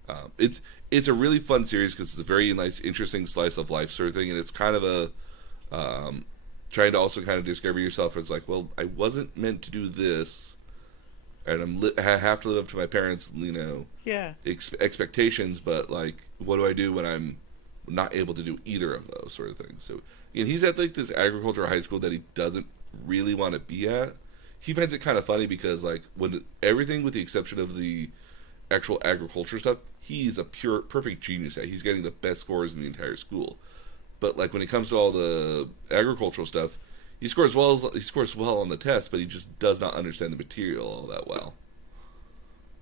Yeah. It's a really fun series because it's a very nice, interesting slice of life sort of thing, and it's kind of a trying to also kind of discover yourself as like, well, I wasn't meant to do this, and I have to live up to my parents, expectations. But like, what do I do when I'm not able to do either of those sort of things? So, he's at like this agricultural high school that he doesn't really want to be at. He finds it kind of funny because like when everything with the exception of the actual agriculture stuff, he's a perfect genius at. He's getting the best scores in the entire school. But like when it comes to all the agricultural stuff, he scores well on the test, but he just does not understand the material all that well.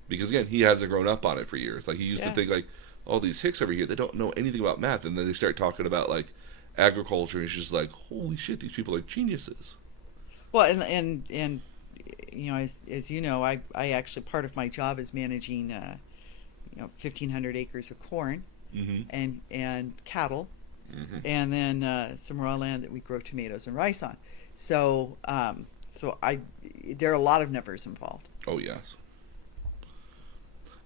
Because again, he hasn't grown up on it for years. Like he used to think like, all these hicks over here, they don't know anything about math, and then they start talking about like agriculture, and it's just like, holy shit, these people are geniuses. Well, and as you know, I actually, part of my job is managing 1,500 acres of corn, and cattle. And then some raw land that we grow tomatoes and rice on. So, there are a lot of numbers involved. Oh yes.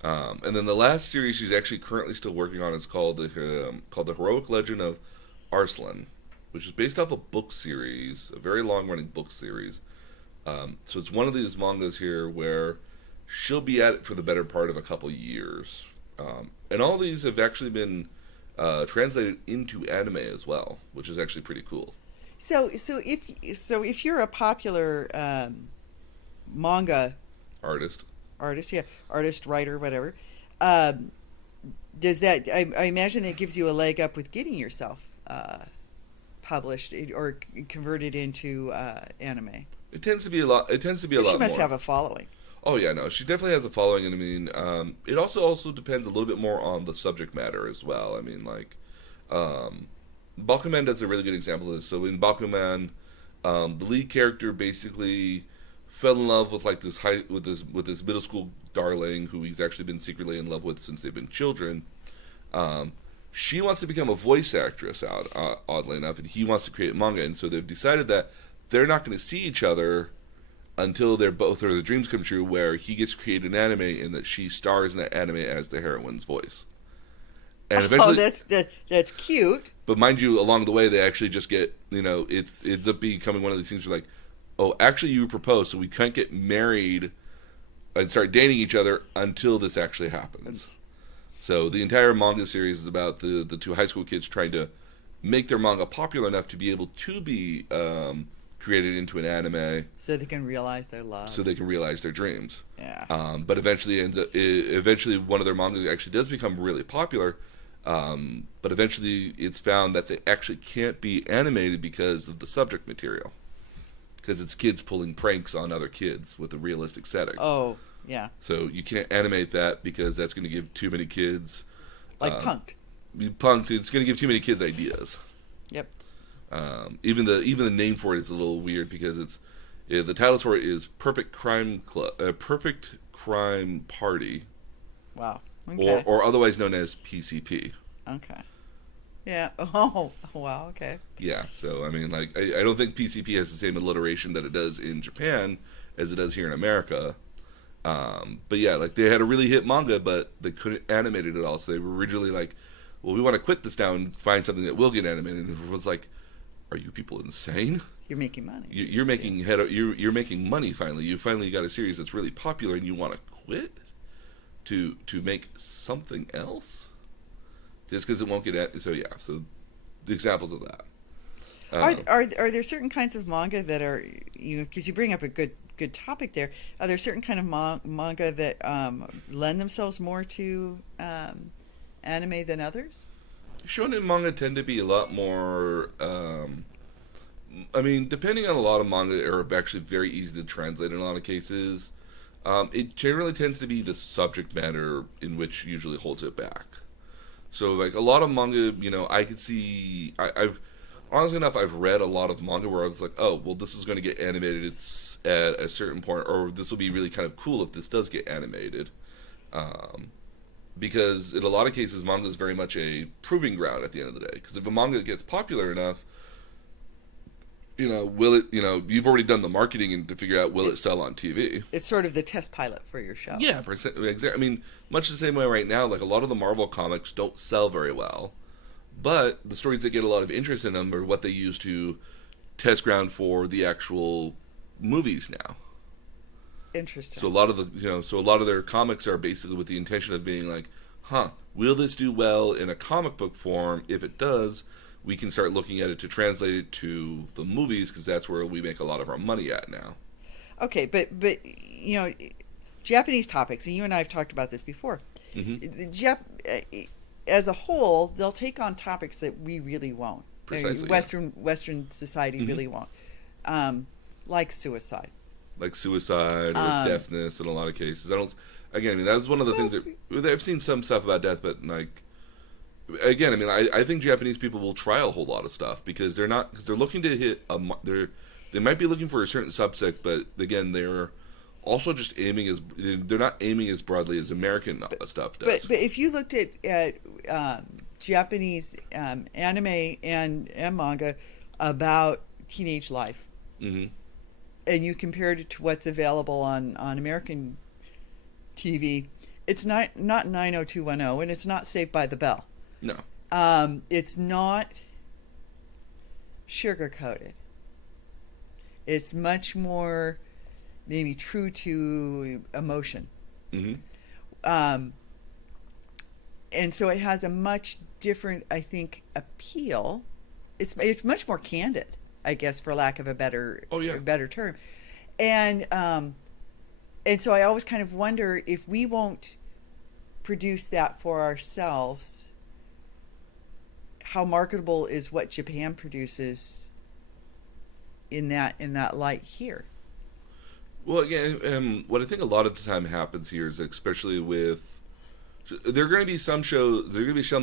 And then the last series she's actually currently still working on is called the Heroic Legend of Arslan, which is based off a book series, a very long-running book series. So it's one of these mangas here where she'll be at it for the better part of a couple years, and all these have actually been translated into anime as well, which is actually pretty cool. So if you're a popular manga artist, writer, whatever, does that? I imagine that gives you a leg up with getting yourself published or converted into anime. It tends to be a lot. She must have a following. Oh yeah, no, she definitely has a following, and I mean, it also depends a little bit more on the subject matter as well. I mean, like, Bakuman does a really good example of this. So in Bakuman, the lead character basically fell in love with like this middle school darling who he's actually been secretly in love with since they've been children. She wants to become a voice actress, oddly enough, and he wants to create manga, and so they've decided that they're not going to see each other until their dreams come true, where he gets to create an anime and that she stars in that anime as the heroine's voice. And eventually, that's cute. But mind you, along the way, they actually just get, it's ends up becoming one of these things where like, oh, actually you proposed, so we can't get married and start dating each other until this actually happens. So the entire manga series is about the two high school kids trying to make their manga popular enough to be able to be created into an anime, so they can realize their love, so they can realize their dreams. Yeah. But eventually one of their mangas actually does become really popular. But eventually it's found that they actually can't be animated because of the subject material, because it's kids pulling pranks on other kids with a realistic setting. Oh, yeah. So you can't animate that because that's going to give too many kids punked. It's going to give too many kids ideas. Yep. Even the name for it is a little weird because the titles for it is Perfect Crime Party. Wow. Okay. Or otherwise known as PCP. Okay. Yeah. Oh, wow. Okay. Yeah, so I mean, like, I don't think PCP has the same alliteration that it does in Japan as it does here in America. But yeah, like they had a really hit manga, but they couldn't animate it at all. So they were originally like, "Well, we want to quit this now and find something that will get animated." And it was like, "Are you people insane? You're making money. You're making you're making money finally. You finally got a series that's really popular, and you want to quit to make something else just because it won't get so yeah. So the examples of that. Are there certain kinds of manga that are because you bring up a good topic there? Are there certain kind of manga that lend themselves more to anime than others? Shonen manga tend to be a lot more. I mean, depending on a lot of manga, are actually very easy to translate in a lot of cases. It generally tends to be the subject matter in which usually holds it back. So, like a lot of manga, I could see. I've honestly enough, I've read a lot of manga where I was like, oh, well, this is going to get animated. It's at a certain point, or this will be really kind of cool if this does get animated. Because in a lot of cases, manga is very much a proving ground at the end of the day. Because if a manga gets popular enough, will it? You've already done the marketing and to figure out will it sell on TV. It's sort of the test pilot for your show. Yeah, exactly. I mean, much the same way right now. Like a lot of the Marvel comics don't sell very well, but the stories that get a lot of interest in them are what they use to test ground for the actual movies now. Interesting. So a lot of a lot of their comics are basically with the intention of being like, will this do well in a comic book form? If it does, we can start looking at it to translate it to the movies because that's where we make a lot of our money at now. Okay, but Japanese topics, and you and I have talked about this before. Mm-hmm. As a whole, they'll take on topics that we really won't. Precisely, Western society really won't, like suicide. Like suicide or deafness in a lot of cases. I mean, that was one of the things that I've seen some stuff about death, but like, again, I mean, I think Japanese people will try a whole lot of stuff because they're looking to hit they might be looking for a certain subject, but again, they're also just they're not aiming as broadly as American stuff does. But if you looked at Japanese anime and manga about teenage life, and you compared it to what's available on American TV, it's not 90210, and it's not Saved by the Bell. No. It's not sugar-coated. It's much more maybe true to emotion. And so it has a much different, I think, appeal. It's much more candid, I guess, for lack of a better term. And so I always kind of wonder if we won't produce that for ourselves, how marketable is what Japan produces in that light here. Well, again, what I think a lot of the time happens here is, especially with, there are going to be some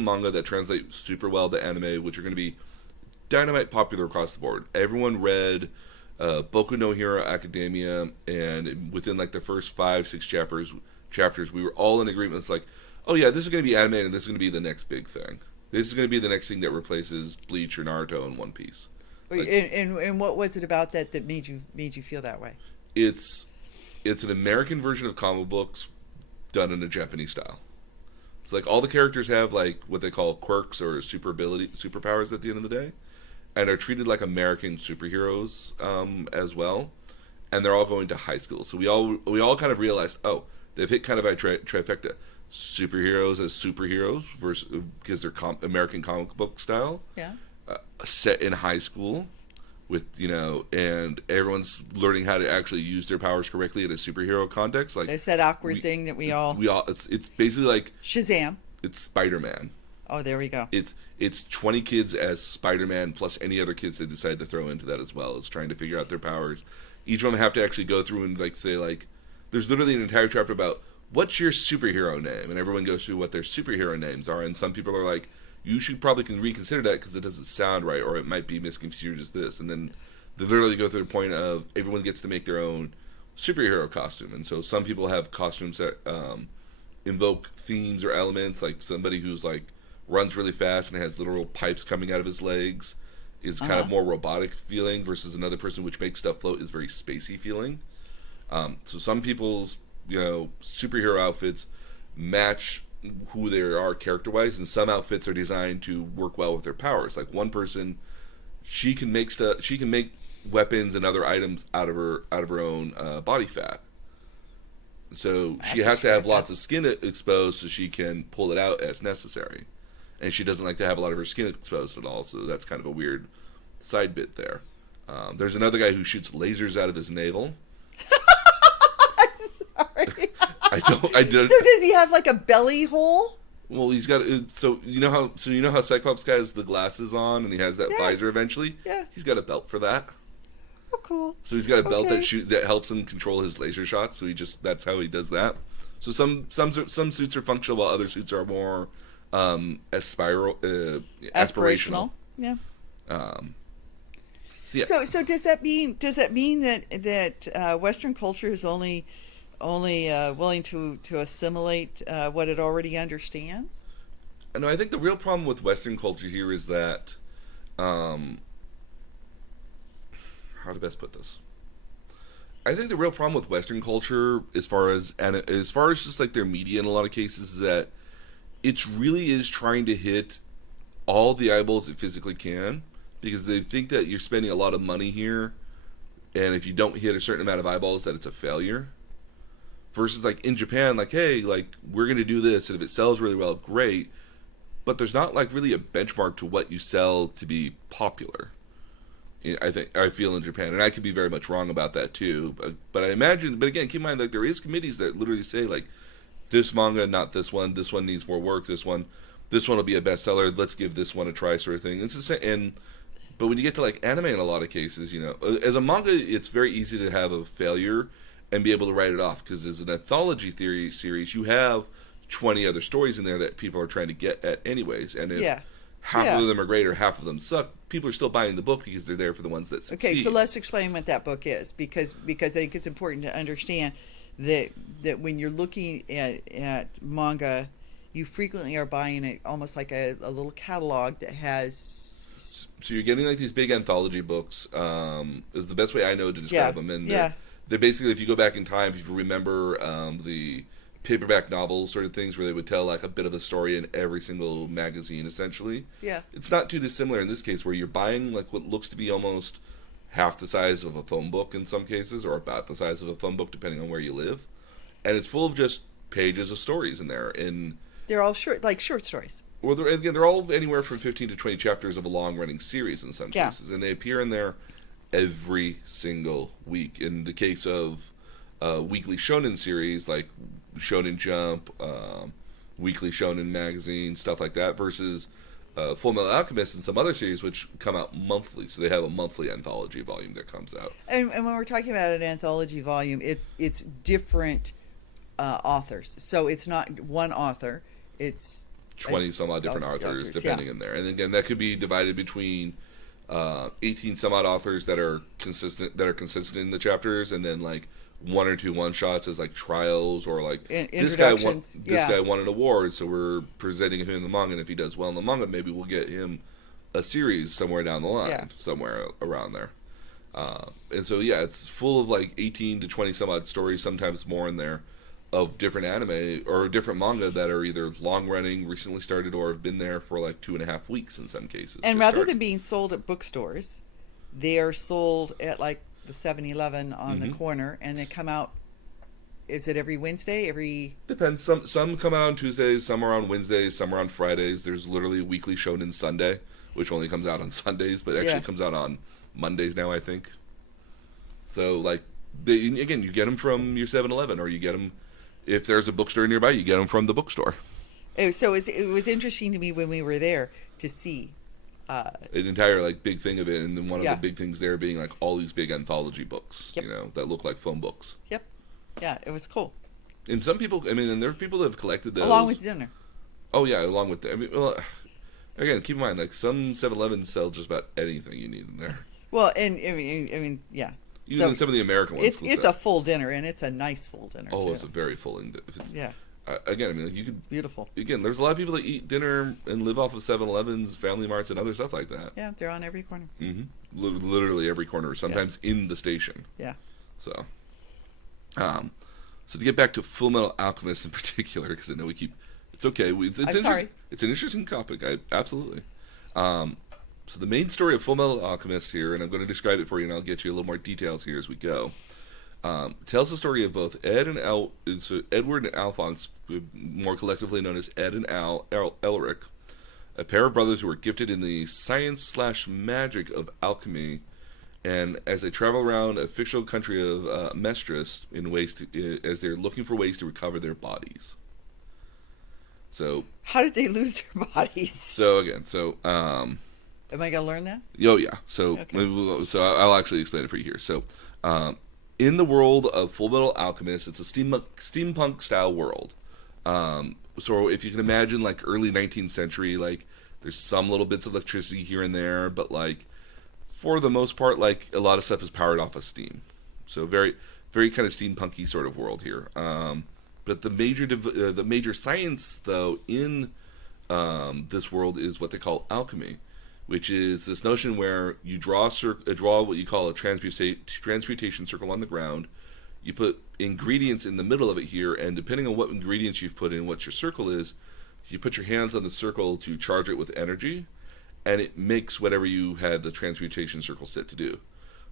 manga that translate super well to anime, which are going to be dynamite popular across the board. Everyone read Boku no Hero Academia, and within like the first 5-6 chapters, we were all in agreement. It's like, oh yeah, this is going to be animated, and this is going to be the next big thing. This is going to be the next thing that replaces Bleach or Naruto and One Piece. Like, and what was it about that made you feel that way? It's an American version of comic books done in a Japanese style. It's like all the characters have like what they call quirks or superpowers at the end of the day, and are treated like American superheroes as well. And they're all going to high school, so we all kind of realized, oh, they've hit kind of a trifecta: superheroes as superheroes versus because they're American comic book style. Yeah. Set in high school with and everyone's learning how to actually use their powers correctly in a superhero context. Like there's that awkward thing that we all it's basically like Shazam. It's Spider-Man. Oh, there we go. It's 20 kids as Spider-Man plus any other kids they decide to throw into that as well. It's trying to figure out their powers. Each of them have to actually go through and like say like there's literally an entire chapter about what's your superhero name, and everyone goes through what their superhero names are, and some people are like, you should probably reconsider that because it doesn't sound right, or it might be misconstrued as this. And then they literally go through the point of everyone gets to make their own superhero costume. And so some people have costumes that invoke themes or elements, like somebody who's like runs really fast and has literal pipes coming out of his legs is kind of more robotic feeling, versus another person which makes stuff float is very spacey feeling. So some people's, superhero outfits match who they are character-wise, and some outfits are designed to work well with their powers. Like one person, she can make weapons and other items out of her own body fat. So she has to have lots of skin exposed so she can pull it out as necessary. And she doesn't like to have a lot of her skin exposed at all, so that's kind of a weird side bit there. There's another guy who shoots lasers out of his navel. I'm sorry. I don't. So does he have like a belly hole? Well, he's got. So you know how Cyclops guy has the glasses on and he has that visor eventually. Yeah. He's got a belt for that. Oh, cool. So he's got a belt that helps him control his laser shots. So that's how he does that. So some suits are functional while other suits are more aspirational. Yeah. So, yeah. So does that mean that Western culture is only willing to assimilate what it already understands? No, I think the real problem with Western culture here is that, how to best put this? I think the real problem with Western culture, as far as just like their media in a lot of cases, is that it really is trying to hit all the eyeballs it physically can, because they think that you're spending a lot of money here, and if you don't hit a certain amount of eyeballs, that it's a failure. Versus like in Japan, like, hey, like we're gonna do this, and if it sells really well, great. But there's not like really a benchmark to what you sell to be popular. I feel in Japan, and I could be very much wrong about that too. But I imagine, but again, keep in mind, like there is committees that literally say like, this manga, not this one. This one needs more work. This one will be a bestseller. Let's give this one a try, sort of thing. It's the same. But when you get to like anime, in a lot of cases, as a manga, it's very easy to have a failure and be able to write it off, because as an anthology theory series, you have 20 other stories in there that people are trying to get at anyways, and if half of them are great or half of them suck, people are still buying the book because they're there for the ones that succeed. Okay, so let's explain what that book is, because I think it's important to understand that when you're looking at manga, you frequently are buying it almost like a little catalog that has. So you're getting like these big anthology books. Is the best way I know to describe them, and they're basically, if you go back in time, if you remember the paperback novel sort of things where they would tell like a bit of a story in every single magazine, essentially. Yeah. It's not too dissimilar in this case, where you're buying like what looks to be almost half the size of a phone book in some cases, or about the size of a phone book depending on where you live, and it's full of just pages of stories in there. And they're all short stories. Well, they're all anywhere from 15 to 20 chapters of a long-running series in some cases, and they appear in there every single week. In the case of weekly shonen series like Shonen Jump, Weekly Shonen Magazine, stuff like that, versus Fullmetal Alchemist and some other series which come out monthly, so they have a monthly anthology volume that comes out. And when we're talking about an anthology volume, it's different authors, so it's not one author, it's 20 some odd different authors depending in there. And again, that could be divided between 18 some odd authors that are consistent in the chapters, and then like one or two one shots as like trials, or like this guy won an award, so we're presenting him in the manga, and if he does well in the manga, maybe we'll get him a series somewhere down the line, somewhere around there. And so it's full of like 18 to 20 some odd stories, sometimes more in there, of different anime or different manga that are either long running, recently started, or have been there for like 2.5 weeks in some cases. And rather than being sold at bookstores, they are sold at like the 7-Eleven on the corner, and they come out. Is it every Wednesday? Depends. Some come out on Tuesdays, some are on Wednesdays, some are on Fridays. There's literally a weekly Shonen Sunday, which only comes out on Sundays, but actually comes out on Mondays now, I think. So like, you get them from your 7-Eleven, or you get them, if there's a bookstore nearby, you get them from the bookstore. So it was interesting to me when we were there to see an entire like big thing of it, and then one of the big things there being like all these big anthology books, that look like phone books. Yep. Yeah, it was cool. And some people, and there are people that have collected those along with dinner. Oh yeah, along with again, keep in mind, like some 7-Elevens sell just about anything you need in there. Well, and I mean, yeah. Even some of the American ones. It's a full dinner, and it's a nice full dinner. Oh, too. It's a very full dinner. Again, I mean, like, you could Beautiful. again. There's a lot of people that eat dinner and live off of 7-Elevens, Family Marts, and other stuff like that. Yeah, they're on every corner. Mm-hmm. Literally every corner, sometimes in the station. Yeah. So, so to get back to Fullmetal Alchemist in particular, because I know we keep. It's okay. I'm sorry. It's an interesting topic. Absolutely. So the main story of Fullmetal Alchemist here, and I'm going to describe it for you, and I'll get you a little more details here as we go. Tells the story of both Edward and Alphonse, more collectively known as Ed and Elric, a pair of brothers who were gifted in the science/magic of alchemy, and as they travel around a fictional country of Mestris as they're looking for ways to recover their bodies. So, how did they lose their bodies? So again, am I gonna learn that? Oh yeah. So okay. So I'll actually explain it for you here. So, in the world of Fullmetal Alchemist, it's a steampunk style world. So if you can imagine, like early 19th century, like there's some little bits of electricity here and there, but like for the most part, like a lot of stuff is powered off of steam. So very, very kind of steampunky sort of world here. But the major science though in this world is what they call alchemy, which is this notion where you draw what you call a transmutation circle on the ground. You put ingredients in the middle of it here, and depending on what ingredients you've put in, what your circle is, you put your hands on the circle to charge it with energy, and it makes whatever you had the transmutation circle set to do.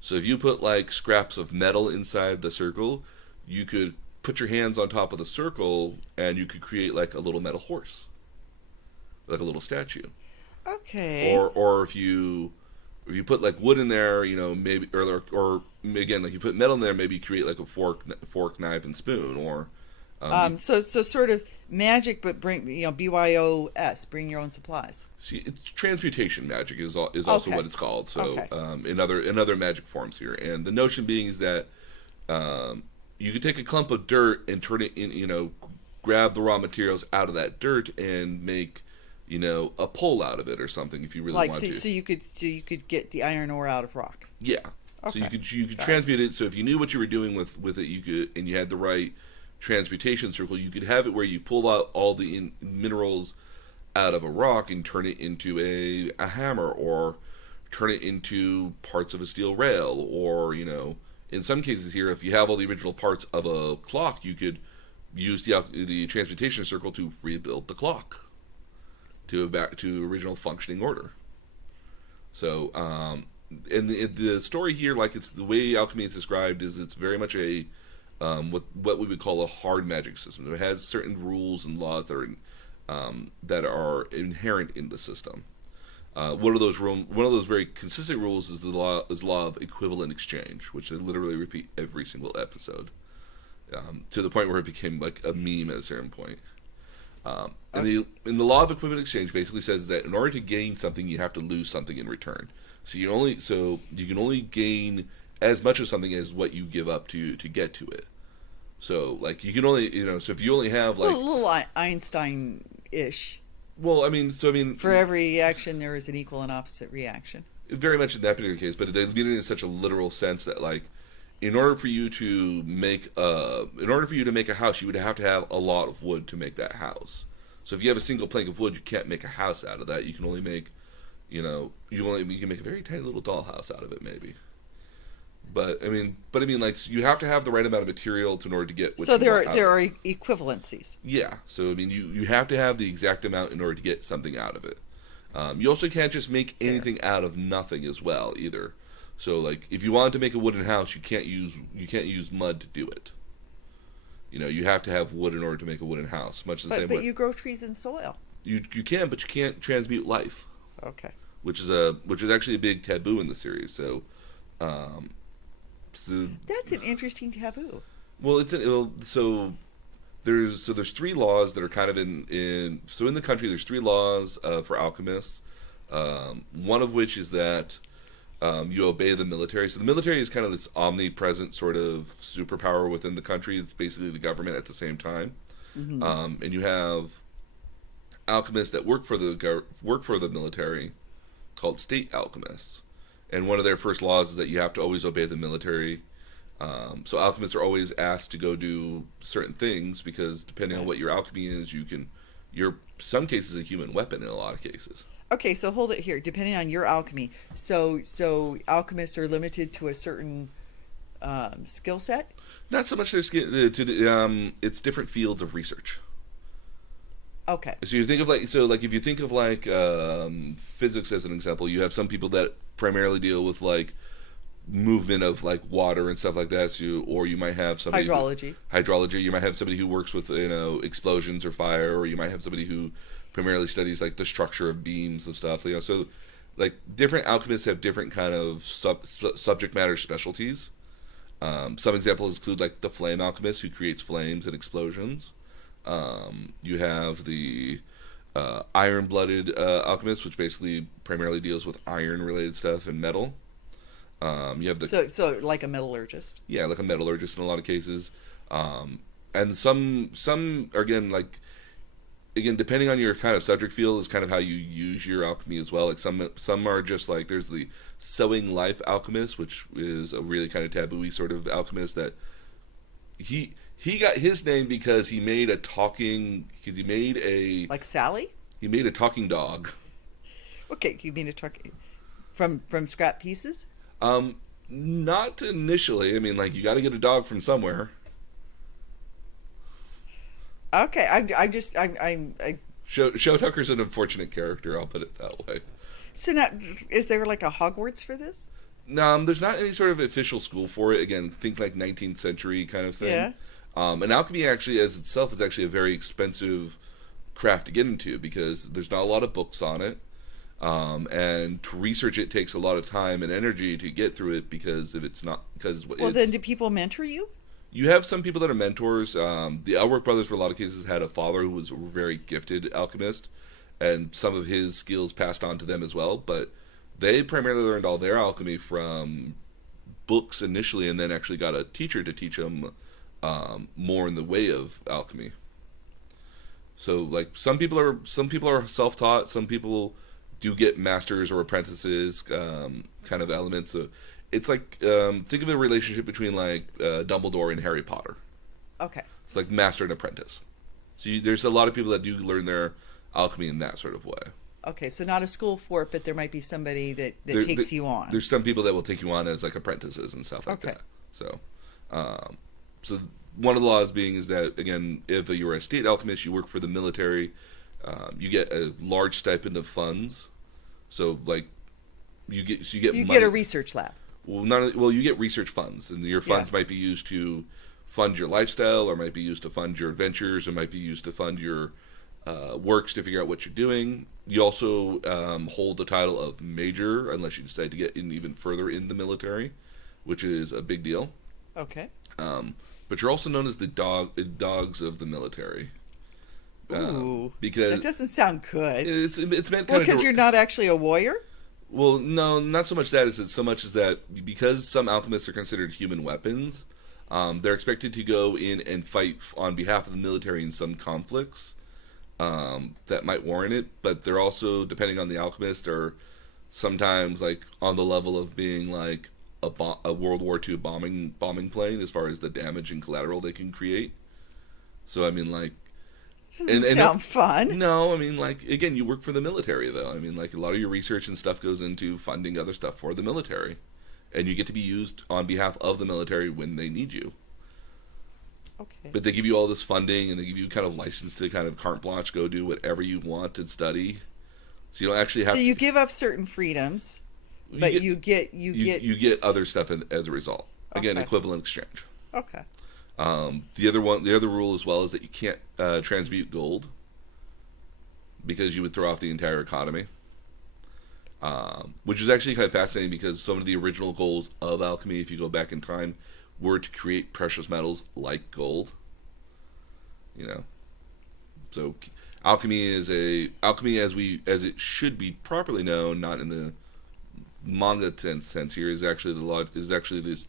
So if you put like scraps of metal inside the circle, you could put your hands on top of the circle, and you could create like a little metal horse, like a little statue. Okay. Or if you put like wood in there, you know, maybe or again, like you put metal in there, maybe you create like a fork, knife, and spoon. Or so sort of magic, but bring BYOS, bring your own supplies. See, it's transmutation magic is also what it's called. So in other magic forms here, and the notion being is that you could take a clump of dirt and turn it in, grab the raw materials out of that dirt and make a pole out of it or something if you really want to. So you could get the iron ore out of rock. Yeah. Okay. So you could transmute it. So if you knew what you were doing with it, you could, and you had the right transmutation circle, you could have it where you pull out all the minerals out of a rock and turn it into a hammer, or turn it into parts of a steel rail, or in some cases here, if you have all the original parts of a clock, you could use the transmutation circle to rebuild the clock to back to original functioning order. So, and the story here, like it's the way alchemy is described, is it's very much a what we would call a hard magic system. It has certain rules and laws that are inherent in the system. One of those very consistent rules is the law of equivalent exchange, which they literally repeat every single episode, to the point where it became like a meme at a certain point. And the law of equivalent exchange basically says that in order to gain something, you have to lose something in return. So you can only gain as much of something as what you give up to get to it. So like you can only so if you only have like a little Einstein-ish. Well, I mean, for every action there is an equal and opposite reaction. Very much in that particular case, but they mean it in such a literal sense that like in order for you to make a house, you would have to have a lot of wood to make that house. So if you have a single plank of wood, you can't make a house out of that. You can only make, you can make a very tiny little dollhouse out of it, maybe. But I mean, like you have to have the right amount of material in order to get what. So there are equivalencies. Yeah. So I mean, you have to have the exact amount in order to get something out of it. You also can't just make anything out of nothing as well either. So like if you wanted to make a wooden house, you can't use mud to do it. You have to have wood in order to make a wooden house. Much the same way. But you grow trees in soil. You can, but you can't transmute life. Okay. Which is actually a big taboo in the series. So, that's an interesting taboo. Well, there's 3 laws that are kind of in the country. There's 3 laws for alchemists. One of which is that you obey the military. So the military is kind of this omnipresent sort of superpower within the country. It's basically the government at the same time. Mm-hmm. And you have alchemists that work for the military, called state alchemists. And one of their first laws is that you have to always obey the military. So alchemists are always asked to go do certain things because depending on what your alchemy is, you're some cases a human weapon in a lot of cases. Okay, so hold it here. Depending on your alchemy, so alchemists are limited to a certain skill set. Not so much their skill, it's different fields of research. Okay. So you think of like if you think of like physics as an example, you have some people that primarily deal with like movement of like water and stuff like that. Or you might have somebody hydrology. You might have somebody who works with explosions or fire, or you might have somebody who primarily studies like the structure of beams and stuff. So like different alchemists have different kind of subject matter specialties. Some examples include like the flame alchemist who creates flames and explosions. You have the iron-blooded alchemist, which basically primarily deals with iron-related stuff and metal. You have the so like a metallurgist. Yeah, like a metallurgist in a lot of cases. And some again depending on your kind of subject field is kind of how you use your alchemy as well. Like some are just like there's the sewing life alchemist, which is a really kind of taboo-y sort of alchemist that he got his name because he made a Like Sally? He made a talking dog. Okay, you mean a truck from scrap pieces? Not initially. I mean, like you got to get a dog from somewhere. Okay, Show Tucker's an unfortunate character. I'll put it that way. So now, is there like a Hogwarts for this? There's not any sort of official school for it. Again, think like 19th century kind of thing. Yeah. And alchemy actually, as itself, is actually a very expensive craft to get into because there's not a lot of books on it. And to research it takes a lot of time and energy to get through it because Then do people mentor you? You have some people that are mentors. The Elric brothers, for a lot of cases, had a father who was a very gifted alchemist, and some of his skills passed on to them as well. But they primarily learned all their alchemy from books initially, and then actually got a teacher to teach them more in the way of alchemy. So, like some people are self-taught. Some people do get masters or apprentices kind of elements. So it's like think of a relationship between like Dumbledore and Harry Potter. Okay. It's like master and apprentice. So there's a lot of people that do learn their alchemy in that sort of way. Okay, so not a school for it, but there might be somebody that takes you on. There's some people that will take you on as like apprentices and stuff like Okay. that. So, so one of the laws being is that again, if you're a state alchemist, you work for the military, you get a large stipend of funds. So like you get money. Get a research lab. Well, you get research funds, and your funds might be used to fund your lifestyle, or might be used to fund your adventures, or might be used to fund your works to figure out what you're doing. You also hold the title of major, unless you decide to get in even further in the military, which is a big deal. Okay. But you're also known as the dogs of the military. Ooh, because that doesn't sound good. It's meant Well, kind because of you're not actually a warrior. Well, no, not so much that as so much as that because some alchemists are considered human weapons, they're expected to go in and fight on behalf of the military in some conflicts that might warrant it. But they're also, depending on the alchemist, are sometimes like on the level of being like a World War II bombing plane as far as the damage and collateral they can create. So I mean, like. Doesn't sound fun. No, I mean, like, again, you work for the military, though. I mean, like, a lot of your research and stuff goes into funding other stuff for the military. And you get to be used on behalf of the military when they need you. Okay. But they give you all this funding, and they give you kind of license to kind of carte blanche, go do whatever you want and study. So you don't actually have So you give up certain freedoms, but you get other stuff as a result. Again, Okay. equivalent exchange. Okay. The other rule as well is that you can't transmute gold because you would throw off the entire economy. Which is actually kind of fascinating because some of the original goals of alchemy, if you go back in time, were to create precious metals like gold. You know, so alchemy as it should be properly known, not in the manga sense here, is actually this.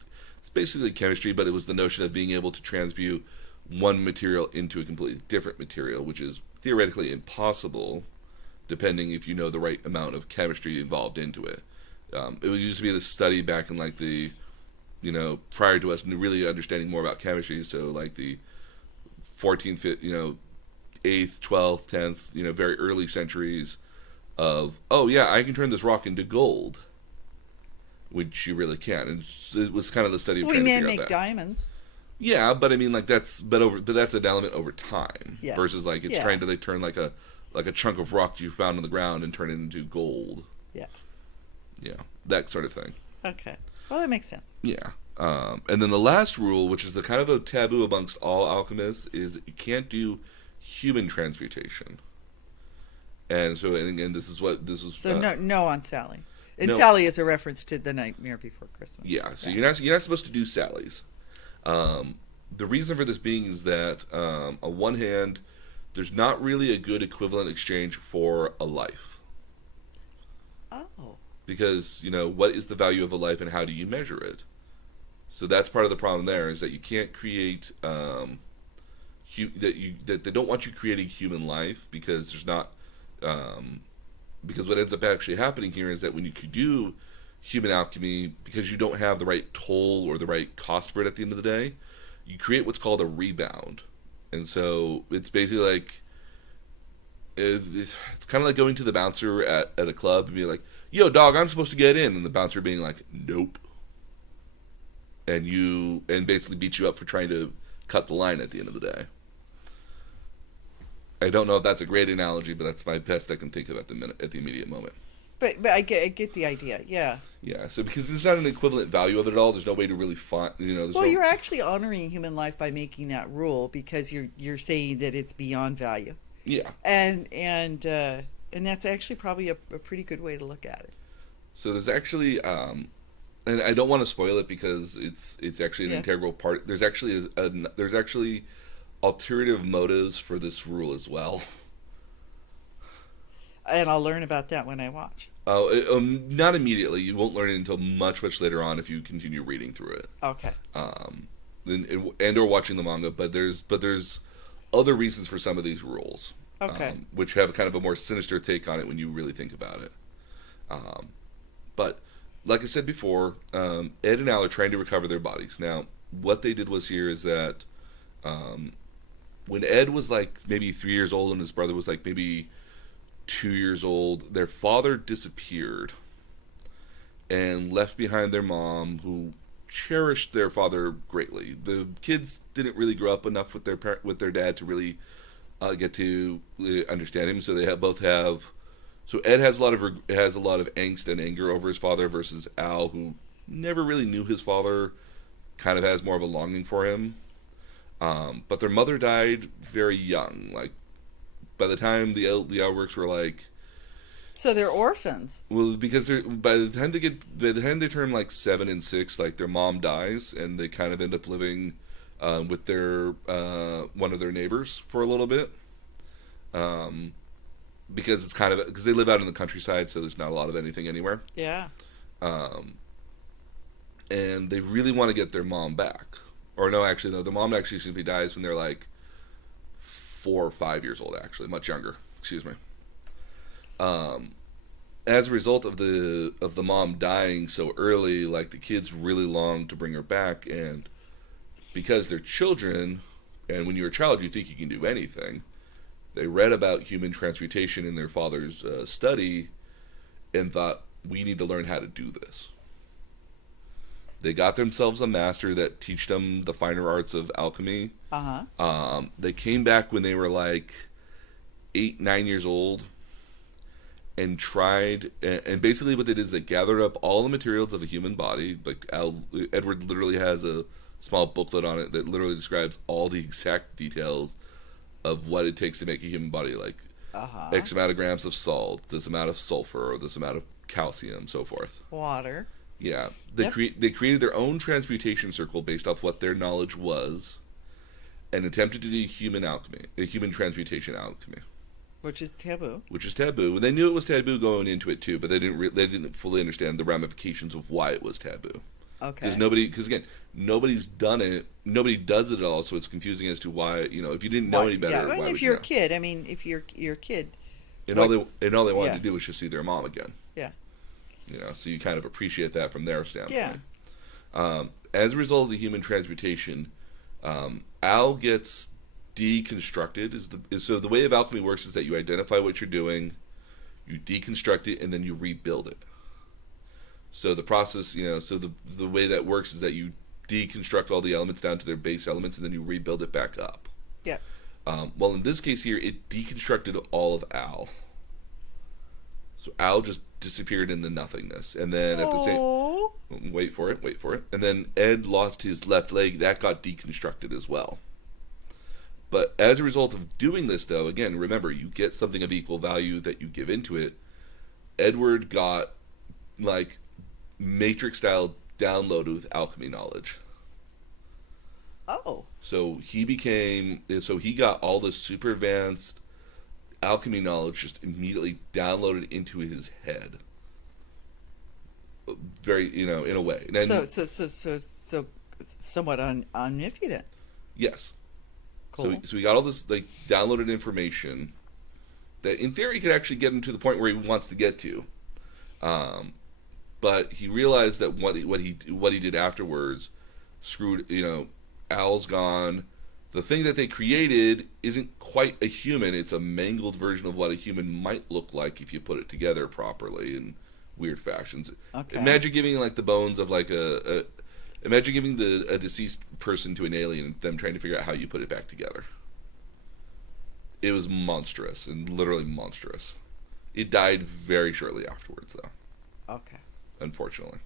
Basically chemistry, but it was the notion of being able to transmute one material into a completely different material, which is theoretically impossible, depending if you know the right amount of chemistry involved into it. It used to be this study back in like the prior to us really understanding more about chemistry. So like the 14th, 8th, 12th, 10th, very early centuries of, oh yeah, I can turn this rock into gold, which you really can't. And it was kind of the study of We trying to may figure make out that. diamonds. Yeah, but I mean, like that's an element over time versus like it's trying to like turn like a chunk of rock you found on the ground and turn it into gold. Yeah. Yeah, that sort of thing. Okay. Well, that makes sense. Yeah. And then the last rule, which is the kind of a taboo amongst all alchemists, is you can't do human transmutation. And so, and again, this is. So no on Sally. And no. Sally is a reference to The Nightmare Before Christmas. Yeah. So you're not supposed to do Sallies. The reason for this being is that on one hand, there's not really a good equivalent exchange for a life. Oh. Because what is the value of a life and how do you measure it? So that's part of the problem there, is that you can't create that they don't want you creating human life, because there's not because what ends up actually happening here is that when you could do human alchemy, because you don't have the right toll or the right cost for it at the end of the day, you create what's called a rebound. And so it's basically like it's kind of like going to the bouncer at a club and being like, yo dog, I'm supposed to get in, and the bouncer being like, nope, and basically beat you up for trying to cut the line at the end of the day. I don't know if that's a great analogy, but that's my best I can think of at the immediate moment. But I get the idea. Yeah. Yeah. So because there's not an equivalent value of it at all, there's no way to really find. You're actually honoring human life by making that rule, because you're saying that it's beyond value. Yeah. And that's actually probably a pretty good way to look at it. So there's actually, and I don't want to spoil it because it's actually an integral part. There's actually alternative motives for this rule as well. And I'll learn about that when I watch. Not immediately. You won't learn it until much later on if you continue reading through it. Okay. And or watching the manga, but there's other reasons for some of these rules. Okay. Which have kind of a more sinister take on it when you really think about it. But like I said before, Ed and Al are trying to recover their bodies. Now, what they did was here is that when Ed was like maybe 3 years old and his brother was like maybe 2 years old, their father disappeared and left behind their mom, who cherished their father greatly. The kids didn't really grow up enough with their dad to really get to understand him. So they both have. So Ed has a lot of angst and anger over his father, versus Al, who never really knew his father, kind of has more of a longing for him. But their mother died very young. Like by the time the Elrics were like. So they're orphans. Well, because by the time they turn like 7 and 6, like their mom dies, and they kind of end up living with their one of their neighbors for a little bit. Because because they live out in the countryside, so there's not a lot of anything anywhere. Yeah. And they really want to get their mom back. Or no, the mom actually simply dies when they're like 4 or 5 years old, actually. Much younger. Excuse me. As a result of the mom dying so early, like the kids really long to bring her back, and because they're children, and when you're a child you think you can do anything, they read about human transmutation in their father's study and thought, we need to learn how to do this. They got themselves a master that teach them the finer arts of alchemy. They came back when they were like 8, 9 years old and tried, and basically what they did is they gathered up all the materials of a human body. Like Edward literally has a small booklet on it that literally describes all the exact details of what it takes to make a human body, like X amount of grams of salt, this amount of sulfur, or this amount of calcium, so forth. Water. Yeah, they created their own transmutation circle based off what their knowledge was, and attempted to do human transmutation alchemy, which is taboo. And they knew it was taboo going into it too, but they didn't fully understand the ramifications of why it was taboo. Okay. Because again, nobody's done it. Nobody does it at all, so it's confusing as to why. If you didn't know any better, why if you're a kid, if you're a kid, and all they wanted to do was just see their mom again. Yeah. So you kind of appreciate that from their standpoint. As a result of the human transmutation, Al gets deconstructed. So the way of alchemy works is that you identify what you're doing, you deconstruct it, and then you rebuild it. So the process, so the way that works is that you deconstruct all the elements down to their base elements, and then you rebuild it back up. Yeah. Well, in this case here, it deconstructed all of Al. So Al just disappeared into nothingness, and then at the same, wait for it, and then Ed lost his left leg. That got deconstructed as well. But as a result of doing this, though, again, remember, you get something of equal value that you give into it. Edward got, like, Matrix-style downloaded with alchemy knowledge. Oh. So he got all this super advanced alchemy knowledge just immediately downloaded into his head. Very, in a way. And then, so somewhat omnipotent. Yes. Cool. So he got all this like downloaded information that in theory could actually get him to the point where he wants to get to. But he realized that what he did afterwards screwed, Al's gone. The thing that they created isn't quite a human. It's a mangled version of what a human might look like if you put it together properly in weird fashions. Okay. Imagine giving like the bones of like imagine giving a deceased person to an alien and them trying to figure out how you put it back together. It was monstrous and literally monstrous. It died very shortly afterwards, though. Okay. Unfortunately.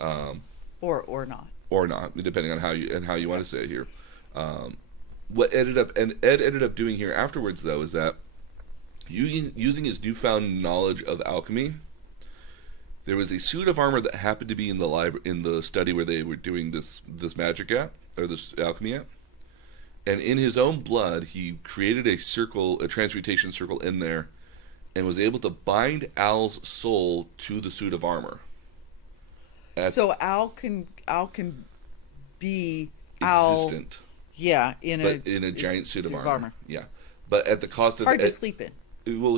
Or not. Or not, depending on how you want to say it here. What Ed ended up doing here afterwards, though, is that using his newfound knowledge of alchemy, there was a suit of armor that happened to be in the study where they were doing this magic at, or this alchemy at, and in his own blood, he created a transmutation circle in there, and was able to bind Al's soul to the suit of armor. So Al can be existent. Yeah, in a giant suit of armor. Yeah, but at the cost of hard to sleep in. Well,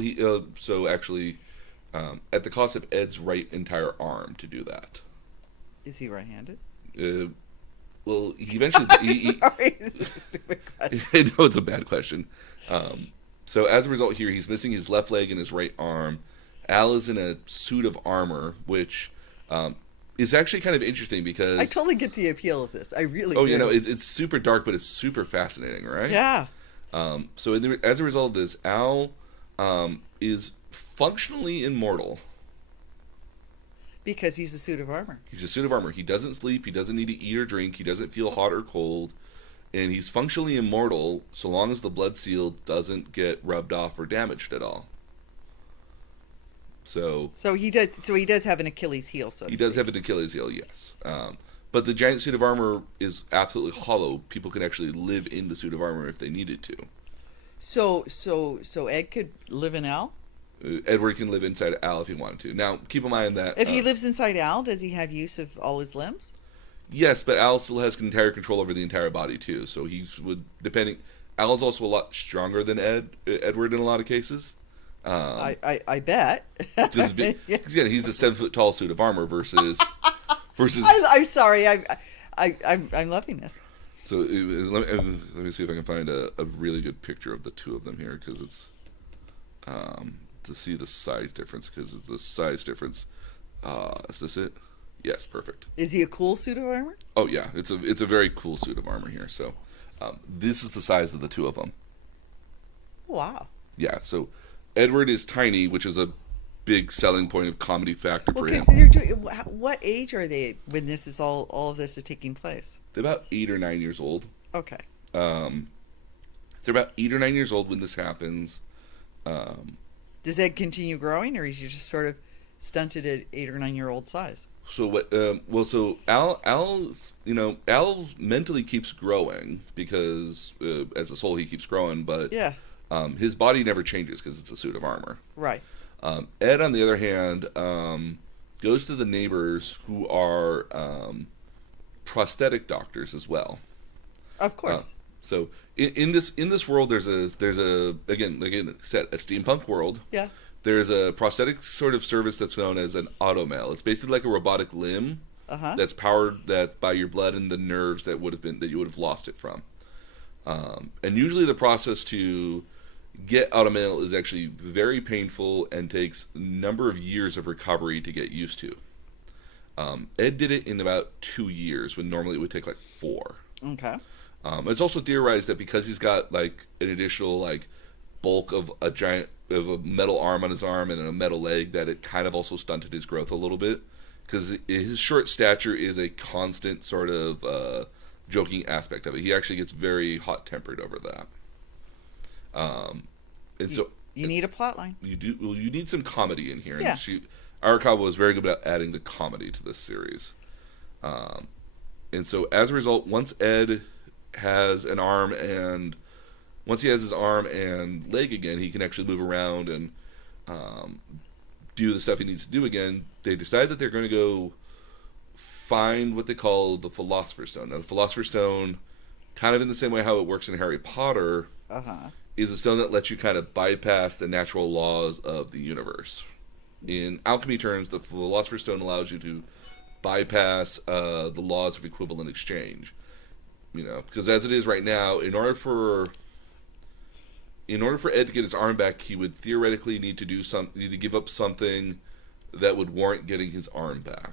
at the cost of Ed's entire arm to do that. Is he right-handed? Well, he eventually. Sorry, this is a stupid question. I know it's a bad question. So as a result, here he's missing his left leg and his right arm. Al is in a suit of armor, which is actually kind of interesting because I totally get the appeal of this. I really do. It's super dark, but it's super fascinating, right? Yeah. So as a result of this, Al is functionally immortal. Because he's a suit of armor. He's a suit of armor. He doesn't sleep. He doesn't need to eat or drink. He doesn't feel hot or cold. And he's functionally immortal so long as the blood seal doesn't get rubbed off or damaged at all. So he does have an Achilles heel, so he does have an Achilles heel, yes. But the giant suit of armor is absolutely hollow. People can actually live in the suit of armor if they needed to. So Ed could live in Al? Edward can live inside Al if he wanted to. Now, keep in mind that if he lives inside Al, does he have use of all his limbs? Yes, but Al still has entire control over the entire body too. So Al's also a lot stronger than Edward in a lot of cases. I bet. Because again, he's a 7-foot tall suit of armor versus. I'm sorry. I'm loving this. So let me see if I can find a really good picture of the two of them here, because it's to see the size difference. Because the size difference. Is this it? Yes, perfect. Is he a cool suit of armor? Oh yeah, it's a very cool suit of armor here. So this is the size of the two of them. Wow. Yeah. So Edward is tiny, which is a big selling point of comedy factor for him. What age are they when this is all of this is taking place? They're about 8 or 9 years old. Okay. They're about 8 or 9 years old when this happens. Does Ed continue growing, or is he just sort of stunted at 8 or 9 year old size? So what? So Al mentally keeps growing because as a soul he keeps growing, but yeah. His body never changes because it's a suit of armor. Right. Ed, on the other hand, goes to the neighbors who are prosthetic doctors as well. Of course. So in this world, there's a again set a steampunk world. Yeah. There's a prosthetic sort of service that's known as an automail. It's basically like a robotic limb Uh-huh. that's by your blood and the nerves that you would have lost it from. And usually the process to get out of mail is actually very painful and takes a number of years of recovery to get used to. Ed did it in about 2 years, when normally it would take like 4. Okay. It's also theorized that because he's got like an additional like bulk of a metal arm on his arm and a metal leg, that it kind of also stunted his growth a little bit, because his short stature is a constant sort of joking aspect of it. He actually gets very hot tempered over that. And so you need a plot line. you do. Well, you need some comedy in here. Yeah. And Arakawa was very good about adding the comedy to this series. And so as a result, once Ed has an arm and once he has his arm and leg again, he can actually move around and do the stuff he needs to do again. They decide that they're going to go find what they call the Philosopher's Stone. Now, the Philosopher's Stone, kind of in the same way how it works in Harry Potter, is a stone that lets you kind of bypass the natural laws of the universe. In alchemy terms, the Philosopher's Stone allows you to bypass the laws of equivalent exchange. You know, because as it is right now, in order for Ed to get his arm back, he would theoretically need to give up something that would warrant getting his arm back.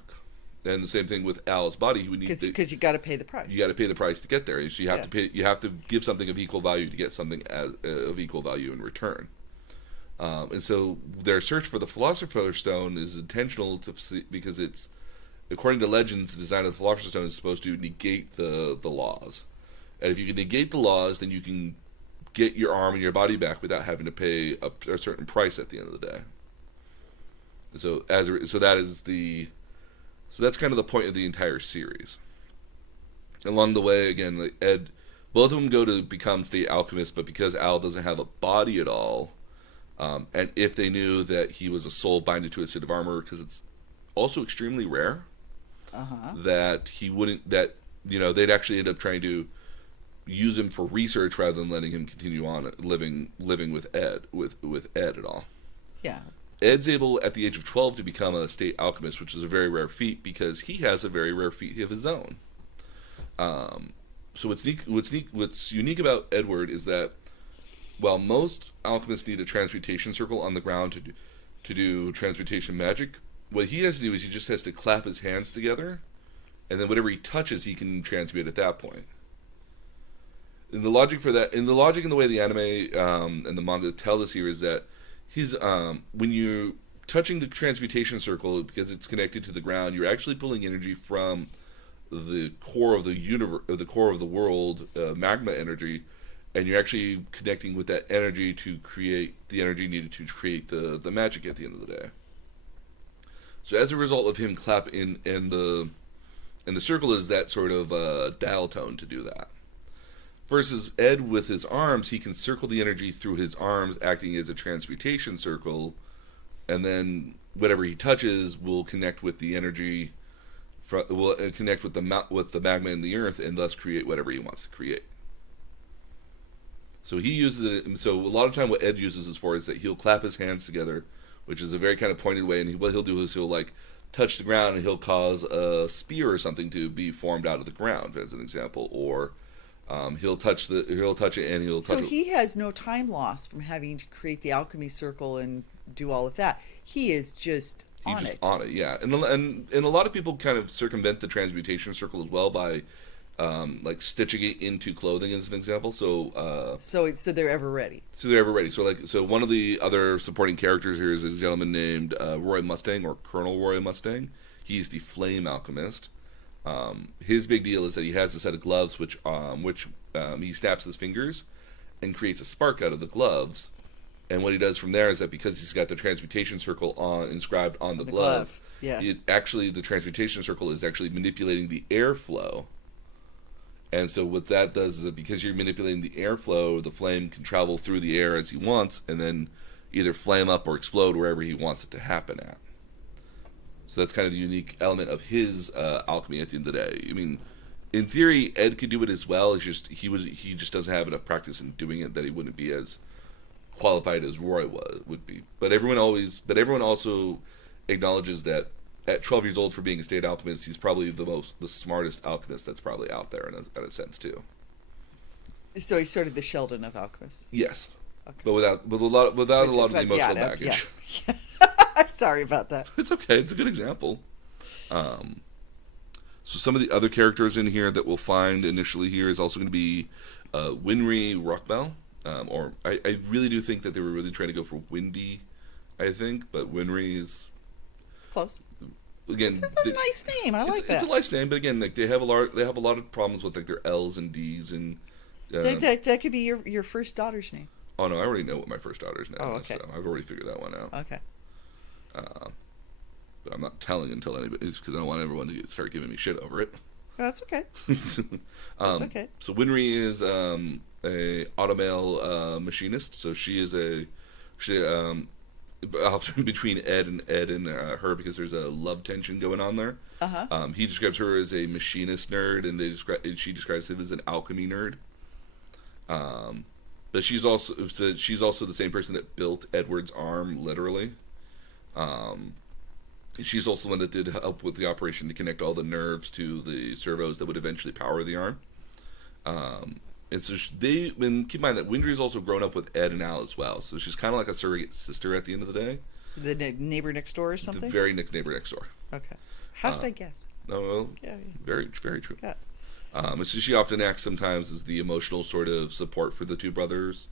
And the same thing with Al's body. He would need because you got to pay the price. You got to pay the price to get there. So you have to pay. You have to give something of equal value to get something of equal value in return. And so their search for the Philosopher's Stone is intentional because it's, according to legends, the design of the Philosopher's Stone is supposed to negate the laws. And if you can negate the laws, then you can get your arm and your body back without having to pay a certain price at the end of the day. So that's kind of the point of the entire series. Along the way, again, like Ed, both of them go to become state alchemists, but because Al doesn't have a body at all, and if they knew that he was a soul binded to a suit of armor, because it's also extremely rare, that he wouldn't, that, you know, they'd actually end up trying to use him for research rather than letting him continue on living with Ed at all. Yeah. Ed's able at the age of 12 to become a state alchemist, which is a very rare feat because he has a very rare feat of his own. So what's unique about Edward is that while most alchemists need a transmutation circle on the ground to do transmutation magic, what he has to do is he just has to clap his hands together, and then whatever he touches, he can transmute at that point. And the logic for that, and the way the anime and the manga tell this here is that when you're touching the transmutation circle, because it's connected to the ground, you're actually pulling energy from the core of the universe, the core of the world, magma energy, and you're actually connecting with that energy to create the energy needed to create the magic at the end of the day. So as a result of him clap in the circle is that sort of dial tone to do that. Versus Ed with his arms, he can circle the energy through his arms, acting as a transmutation circle, and then whatever he touches will connect with the energy, will connect with the magma in the earth, and thus create whatever he wants to create. So he uses it. So a lot of time, what Ed uses this for is that he'll clap his hands together, which is a very kind of pointed way, and what he'll do is he'll like touch the ground, and he'll cause a spear or something to be formed out of the ground, as an example, or he'll touch it and he'll touch it. So he has no time loss from having to create the alchemy circle and do all of that. He is just on it. Yeah. And a lot of people kind of circumvent the transmutation circle as well by like stitching it into clothing, as an example. So they're ever ready. So one of the other supporting characters here is a gentleman named Roy Mustang, or Colonel Roy Mustang. He's the flame alchemist. His big deal is that he has a set of gloves which he snaps his fingers and creates a spark out of the gloves. And what he does from there is that because he's got the transmutation circle inscribed on the glove, the transmutation circle is actually manipulating the airflow. And so what that does is that because you're manipulating the airflow, the flame can travel through the air as he wants, and then either flame up or explode wherever he wants it to happen at. So that's kind of the unique element of his alchemy at the end of the day. I mean, in theory, Ed could do it as well. It's just he just doesn't have enough practice in doing it that he wouldn't be as qualified as Roy would be. But everyone also acknowledges that at 12 years old for being a state alchemist, he's probably the smartest alchemist that's probably out there in a sense too. So he's sort of the Sheldon of alchemists. Yes, Okay. but without a lot of the emotional baggage. Yeah. I'm sorry about that. It's okay. It's a good example. So some of the other characters in here that we'll find initially here is also going to be Winry Rockbell. Or I really do think that they were really trying to go for Windy, I think, but Winry is It's close. again. It's a nice name. I like that. It's a nice name, but again, like they have a lot of problems with like their L's and D's and. That could be your first daughter's name. Oh no, I already know what my first daughter's name is. Okay. So I've already figured that one out. Okay. But I'm not telling until anybody, because I don't want everyone to start giving me shit over it. That's okay. That's okay. So Winry is a automale machinist. So she often between Ed and her because there's a love tension going on there. Uh-huh. He describes her as a machinist nerd, and she describes him as an alchemy nerd. But she's also the same person that built Edward's arm, literally. She's also the one that did help with the operation to connect all the nerves to the servos that would eventually power the arm. And so keep in mind that Winry is also grown up with Ed and Al as well. So she's kind of like a surrogate sister at the end of the day. The neighbor next door or something? The very next neighbor next door. Okay. How did I guess? No, Yeah. very, very true. Yeah. And so she often acts sometimes as the emotional sort of support for the two brothers.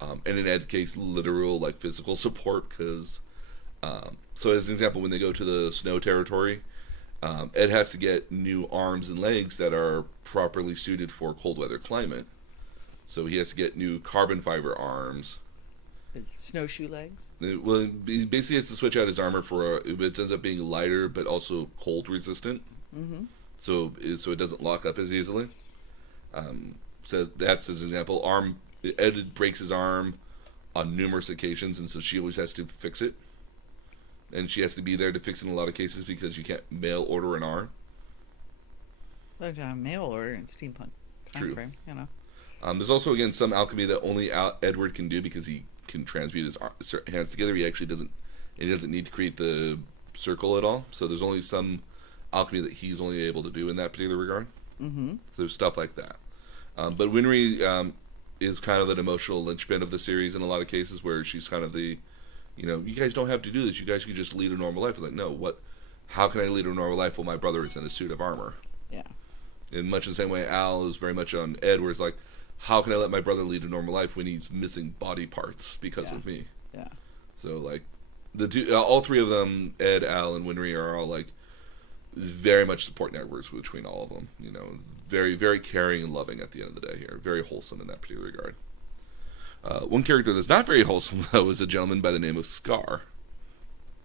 And in Ed's case, literal, like, physical support, because... so as an example, when they go to the snow territory, Ed has to get new arms and legs that are properly suited for cold weather climate. So he has to get new carbon fiber arms. Snowshoe legs? Well, he basically has to switch out his armor for it ends up being lighter, but also cold resistant. Mm-hmm. So it doesn't lock up as easily. So that's his example. Ed breaks his arm on numerous occasions, and so she always has to fix it. And she has to be there to fix it in a lot of cases because you can't mail order an arm. Mail order in steampunk time frame, you know. There's also, again, some alchemy that only Edward can do because he can transmute his hands together. He doesn't need to create the circle at all. So there's only some alchemy that he's only able to do in that particular regard. Mm-hmm. So there's stuff like that. But Winry is kind of an emotional linchpin of the series in a lot of cases, where she's kind of the, you guys don't have to do this. You guys can just lead a normal life. Like, no, how can I lead a normal life while my brother is in a suit of armor? Yeah. In much the same way Al is very much on Ed, where it's like, how can I let my brother lead a normal life when he's missing body parts because of me? Yeah. So, like, all three of them, Ed, Al, and Winry, are all, like, very much support networks between all of them. Very, very caring and loving at the end of the day here. Very wholesome in that particular regard. One character that's not very wholesome, though, is a gentleman by the name of Scar.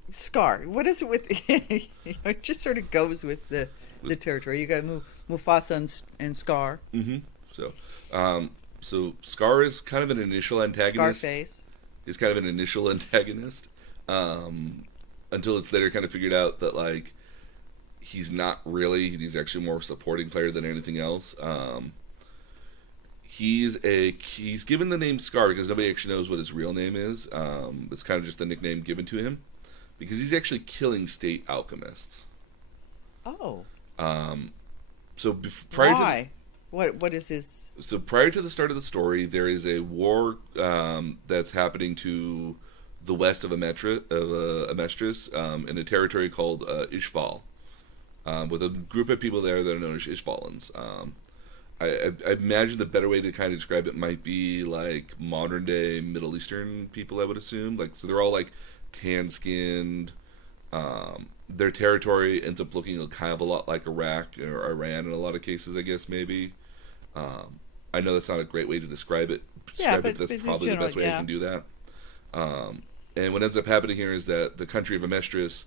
Scar. What is it with... it just sort of goes with the territory. You got Mufasa and Scar. Mm-hmm. So Scar is kind of an initial antagonist. Scarface. Is kind of an initial antagonist. Until it's later kind of figured out that, like, he's not really. He's actually more a supporting player than anything else. He's given the name Scar because nobody actually knows what his real name is. It's kind of just the nickname given to him because he's actually killing state alchemists. Oh. So prior Why? What is his? So prior to the start of the story, there is a war that's happening to the west of Amestris in a territory called Ishval, with a group of people there that are known as Ishvalans. I imagine the better way to kind of describe it might be like modern day Middle Eastern people, I would assume. Like, so they're all like tan-skinned. Their territory ends up looking kind of a lot like Iraq or Iran in a lot of cases, I guess, maybe. I know that's not a great way to describe it. But that's probably the best way I can do that. And what ends up happening here is that the country of Amestris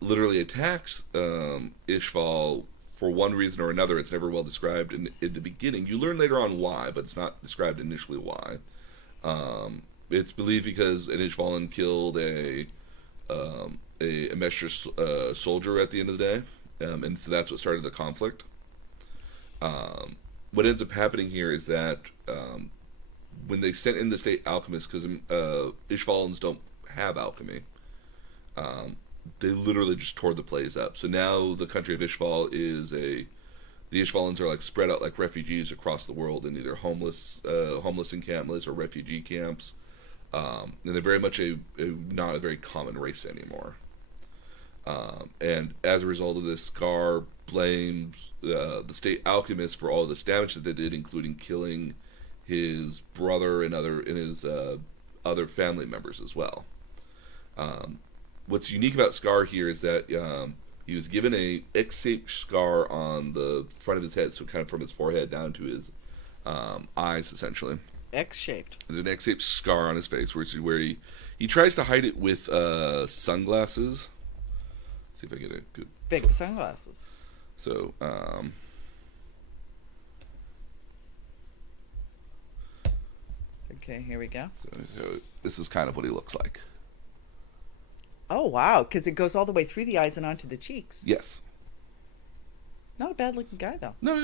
literally attacks Ishval for one reason or another. It's never well described in the beginning. You learn later on why, but it's not described initially why. It's believed because an Ishvalan killed a Amestris soldier at the end of the day, and so that's what started the conflict. What ends up happening here is that when they sent in the state alchemists, because Ishvalans don't have alchemy, they literally just tore the place up. So now the country of Ishval is the Ishvalans are like spread out like refugees across the world in either homeless encampments or refugee camps, and they're very much not a very common race anymore. And as a result of this, Scar blames the state alchemists for all this damage that they did, including killing his brother and his other family members as well. What's unique about Scar here is that he was given a X-shaped scar on the front of his head, so kind of from his forehead down to his eyes, essentially. X-shaped. There's an X-shaped scar on his face, where he tries to hide it with sunglasses. Let's see if I get a good big sunglasses. So, okay, here we go. So this is kind of what he looks like. Oh, wow, because it goes all the way through the eyes and onto the cheeks. Yes. Not a bad-looking guy, though. No.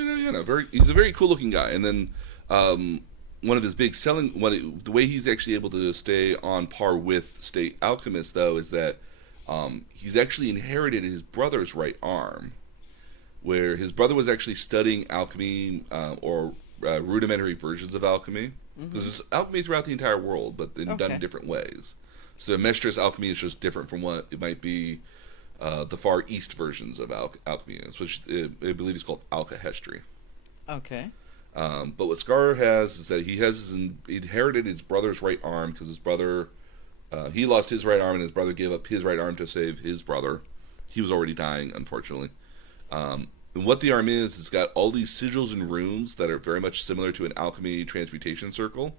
He's a very cool-looking guy. And then one of his big the way he's actually able to stay on par with state alchemists, though, is that he's actually inherited his brother's right arm, where his brother was actually studying alchemy or rudimentary versions of alchemy. Because there's alchemy throughout the entire world, but done in different ways. So Mestress alchemy is just different from what it might be the Far East versions of alchemy, which I believe is called alkahestry. Okay. But what Scar has is that he inherited his brother's right arm, because his brother, he lost his right arm, and his brother gave up his right arm to save his brother. He was already dying, unfortunately. And what the arm is, it's got all these sigils and runes that are very much similar to an alchemy transmutation circle.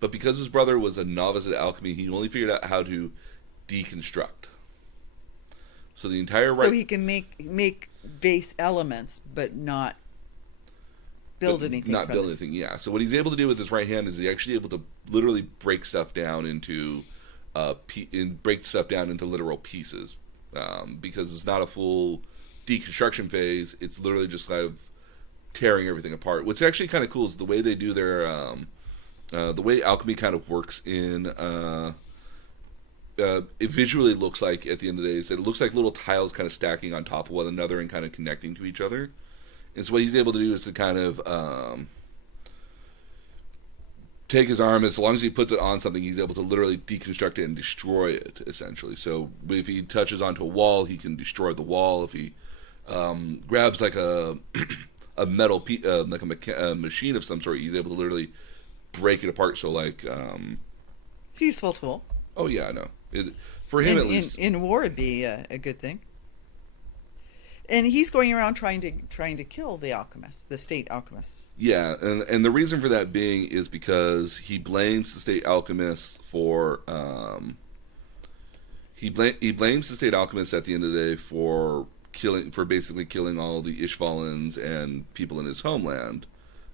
But because his brother was a novice at alchemy, he only figured out how to deconstruct. So the entire So he can make base elements, but not build anything. Not build anything, yeah. So what he's able to do with his right hand is he's actually able to literally break stuff down into literal pieces, because it's not a full deconstruction phase. It's literally just kind of tearing everything apart. What's actually kind of cool is the way they do their the way alchemy kind of works in it visually looks like, at the end of the day, is that it looks like little tiles kind of stacking on top of one another and kind of connecting to each other. And so what he's able to do is to kind of take his arm, as long as he puts it on something, he's able to literally deconstruct it and destroy it, essentially. So if he touches onto a wall, he can destroy the wall. If he grabs like a metal like a machine of some sort, he's able to literally break it apart. So like it's a useful tool. Oh yeah, I know. For him, at least in war, it'd be a good thing. And he's going around trying to kill the alchemists, the state alchemists. Yeah, and the reason for that being is because he blames the state alchemists for he blames the state alchemists at the end of the day for basically killing all the Ishvalans and people in his homeland.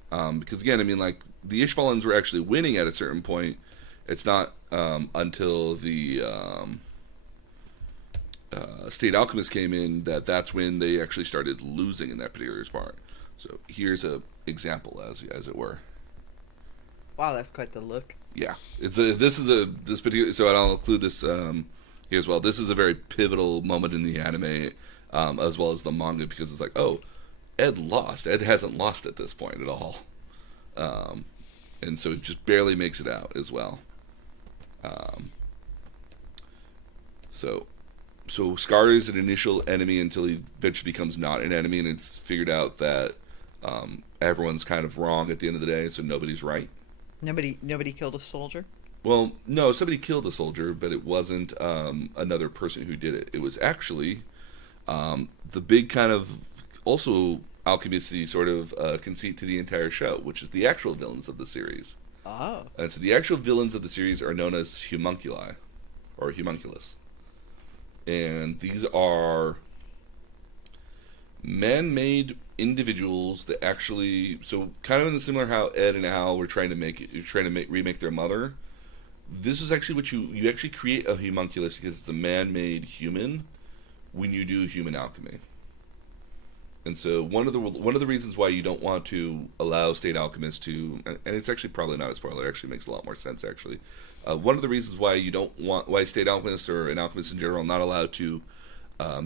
Because again, I mean, like, the Ishvalans were actually winning at a certain point. It's not until the state alchemists came in that's when they actually started losing in that particular part. So here's a example, as it were. Wow, that's quite the look. Yeah, this particular. So I'll include this here as well. This is a very pivotal moment in the anime, as well as the manga, because it's like, oh, Ed lost. Ed hasn't lost at this point at all, and so it just barely makes it out as well. So Scar is an initial enemy until he eventually becomes not an enemy, and it's figured out that everyone's kind of wrong at the end of the day, so nobody's right. Nobody killed a soldier? Well, no, somebody killed a soldier, but it wasn't another person who did it. It was actually the big kind of also alchemisty sort of conceit to the entire show, which is the actual villains of the series. Oh. And so the actual villains of the series are known as homunculi, or homunculus. And these are man-made individuals that actually, so kind of in the similar how Ed and Al were trying to remake their mother. This is actually what you actually create a homunculus because it's a man-made human when you do human alchemy. And so one of the reasons why you don't want to allow state alchemists to, and it's actually probably not a spoiler, it actually makes a lot more sense actually, One of the reasons why state alchemists or an alchemist in general are not allowed to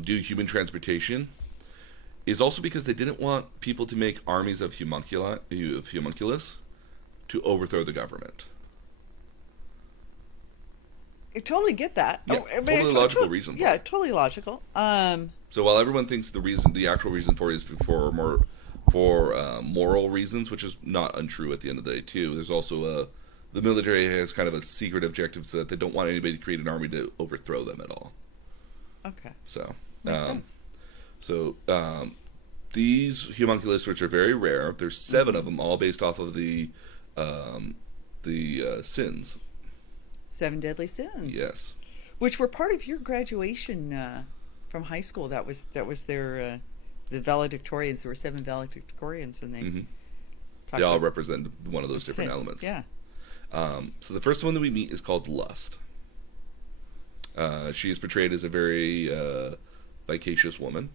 do human transportation is also because they didn't want people to make armies of homunculus to overthrow the government. I totally get that. Yeah, totally logical reason. Yeah, totally logical. So while everyone thinks the actual reason for it is for moral reasons, which is not untrue at the end of the day too. There's also the military has kind of a secret objective so that they don't want anybody to create an army to overthrow them at all. Okay. So makes sense. So these homunculus, which are very rare, there's 7 of them, all based off of the sins. 7 deadly sins. Yes. Which were part of your graduation from high school. That was their the valedictorians. There were 7 valedictorians, and they all represent one of those different elements. Yeah. So the first one that we meet is called Lust. She is portrayed as a very vivacious woman.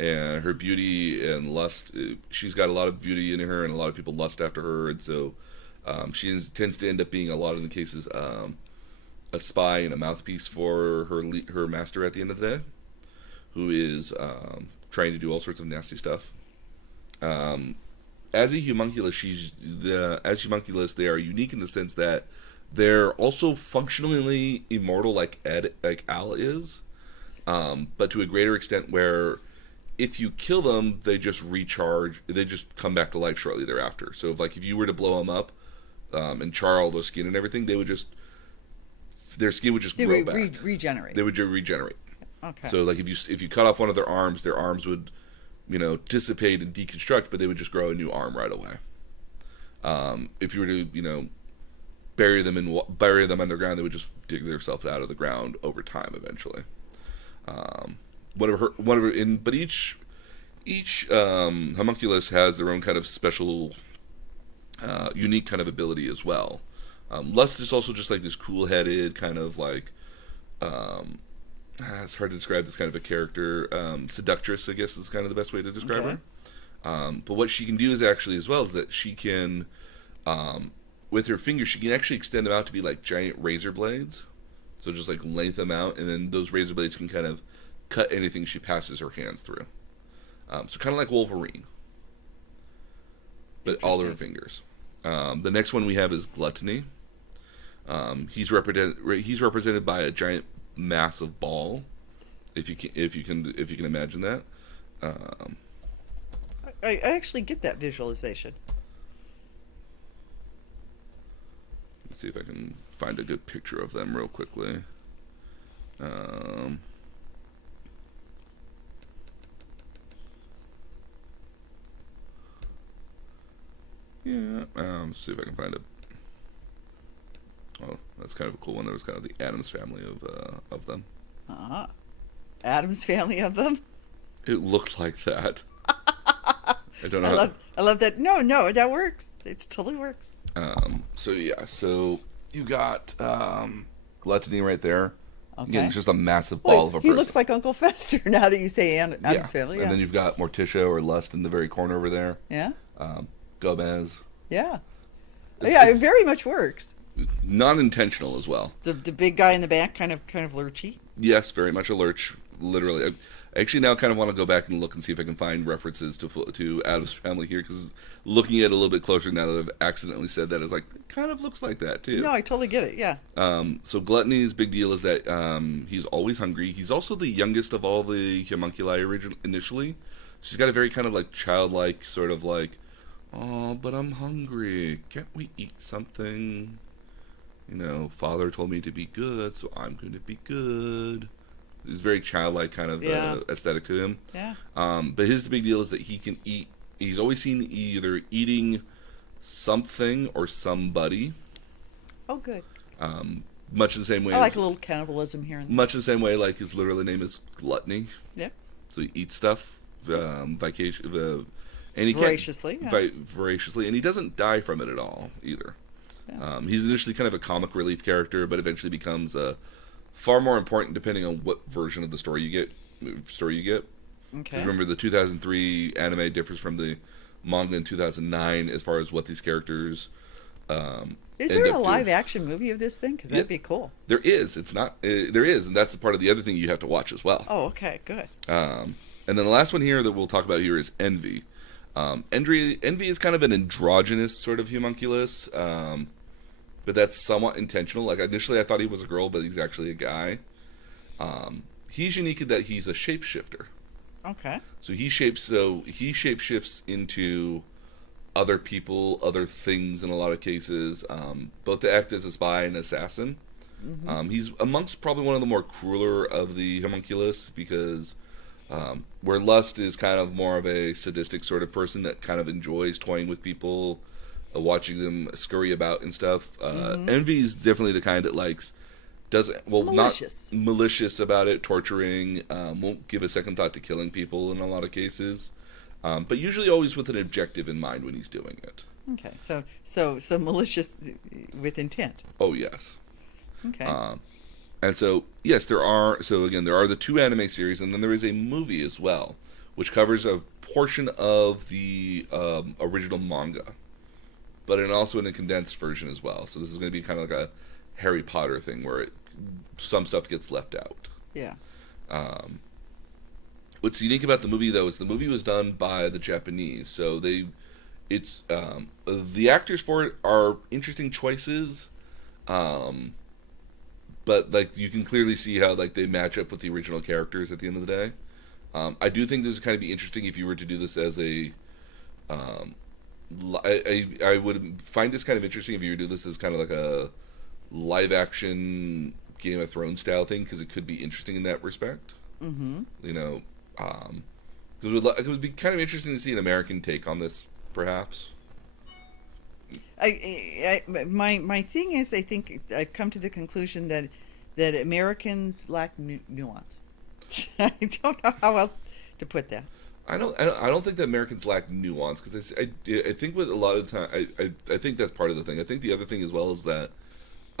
And her beauty and lust, she's got a lot of beauty in her, and a lot of people lust after her, and so she tends to end up being, a lot of the cases, a spy and a mouthpiece for her master at the end of the day, who is trying to do all sorts of nasty stuff. As a homunculus, they are unique in the sense that they're also functionally immortal, like Al is, but to a greater extent where if you kill them, they just recharge. They just come back to life shortly thereafter. So if you were to blow them up and char all their skin and everything, their skin would just grow back. Regenerate. They would regenerate. Okay. So if you cut off one of their arms would dissipate and deconstruct, but they would just grow a new arm right away. If you were to bury them underground, they would just dig themselves out of the ground over time eventually. But each homunculus has their own kind of special, unique kind of ability as well. Lust is also just like this cool-headed kind of like, it's hard to describe this kind of a character. Seductress, I guess, is kind of the best way to describe her. But what she can do is that she can, with her fingers, she can actually extend them out to be like giant razor blades. So just like lengthen them out, and then those razor blades can kind of cut anything she passes her hands through. So kind of like Wolverine, but all of her fingers. The next one we have is Gluttony. He's represented by a giant massive ball, if you can imagine that. I actually get that visualization. Let's see if I can find a good picture of them real quickly. Let's see if I can find it. Oh, that's kind of a cool one. There was kind of the Addams family of them. Addams family of them? It looked like that. I don't know. I love that. No, that works. It totally works. So you got Gluttony right there. Okay. Again, it's just a massive ball of a person. He looks like Uncle Fester now that you say Addams family. Yeah. And then you've got Morticia or Lust in the very corner over there. Yeah. Gomez. Yeah. It very much works. Non-intentional as well. The big guy in the back, kind of lurchy. Yes, very much a lurch. Literally, I actually now kind of want to go back and look and see if I can find references to Addams Family here, because looking at it a little bit closer now that I've accidentally said that, it's like it kind of looks like that too. No, I totally get it. Yeah. So Gluttony's big deal is that he's always hungry. He's also the youngest of all the homunculi initially. She's got a very kind of like childlike sort of like, oh, but I'm hungry. Can't we eat something? Father told me to be good, so I'm going to be good. He's very childlike kind of aesthetic to him. Yeah. But his big deal is that he can eat. He's always seen either eating something or somebody. Oh, good. Much in the same way. I like a little cannibalism here and there. Much in the same way, like his literal name is Gluttony. Yeah. So he eats stuff, voraciously, voraciously, and he doesn't die from it at all either. Yeah. He's initially kind of a comic relief character, but eventually becomes far more important depending on what version of the story you get. Okay. Remember, the 2003 anime differs from the manga in 2009 as far as what these characters Is end there up a doing. live action movie of this thing? Because that'd Yeah. be cool. There is. It's not. There is, and that's the part of the other thing you have to watch as well. Oh, okay, good. And then the last one here that we'll talk about here is Envy. Envy is kind of an androgynous sort of homunculus, but that's somewhat intentional. Like initially, I thought he was a girl, but he's actually a guy. He's unique in that he's a shapeshifter. Okay. So he shapeshifts into other people, other things in a lot of cases, both to act as a spy and assassin. Mm-hmm. He's amongst probably one of the more crueler of the homunculus because where Lust is kind of more of a sadistic sort of person that kind of enjoys toying with people, watching them scurry about and stuff. Envy is definitely the kind that likes Malicious. not malicious about it, torturing, won't give a second thought to killing people in a lot of cases, but usually always with an objective in mind when he's doing it. Okay, so malicious with intent. Oh yes. Okay. And so yes, there are the two anime series, and then there is a movie as well, which covers a portion of the original manga, but also in a condensed version as well. So this is going to be kind of like a Harry Potter thing where some stuff gets left out. Yeah. What's unique about the movie though is the movie was done by the Japanese, so the actors for it are interesting choices, but like you can clearly see how like they match up with the original characters at the end of the day. I do think this would kind of be interesting if you were to do this as a I would find this kind of interesting if you were to do this as kind of like a live action Game of Thrones style thing, because it could be interesting in that respect. Mm-hmm. You know, because it would be kind of interesting to see an American take on this, perhaps. My thing is, I think I've come to the conclusion that Americans lack nuance. I don't know how else to put that. I don't think that Americans lack nuance, because I think with a lot of time I think that's part of the thing. I think the other thing as well is that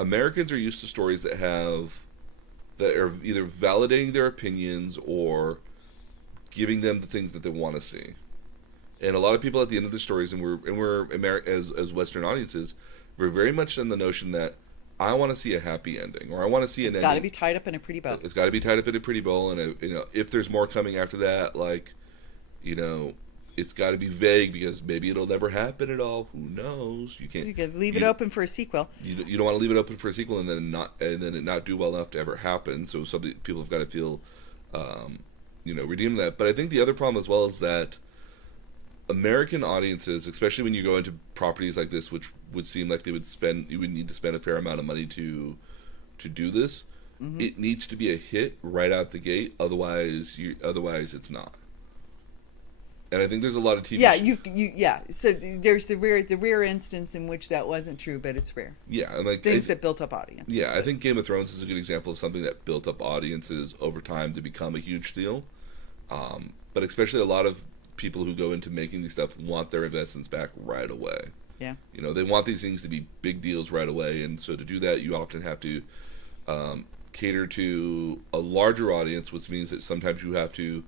Americans are used to stories that are either validating their opinions or giving them the things that they want to see. And a lot of people at the end of the stories, and we're as Western audiences, we're very much in the notion that I want to see a happy ending, or I want to see an ending. It's got to be tied up in a pretty bow. It's got to be tied up in a pretty bow, and if there's more coming after that, like, it's got to be vague because maybe it'll never happen at all. Who knows? You can't. You could leave it open for a sequel. You don't want to leave it open for a sequel and then it not do well enough to ever happen. So some people have got to feel, redeem that. But I think the other problem as well is that American audiences, especially when you go into properties like this, which would seem like you would need to spend a fair amount of money to do this. Mm-hmm. It needs to be a hit right out the gate. Otherwise it's not. And I think there's a lot of TV. Yeah, So there's the rare instance in which that wasn't true, but it's rare. Yeah, and like things that built up audiences. Yeah, I think Game of Thrones is a good example of something that built up audiences over time to become a huge deal. But especially a lot of people who go into making these stuff want their investments back right away. Yeah. They want these things to be big deals right away, and so to do that, you often have to cater to a larger audience, which means that sometimes you have to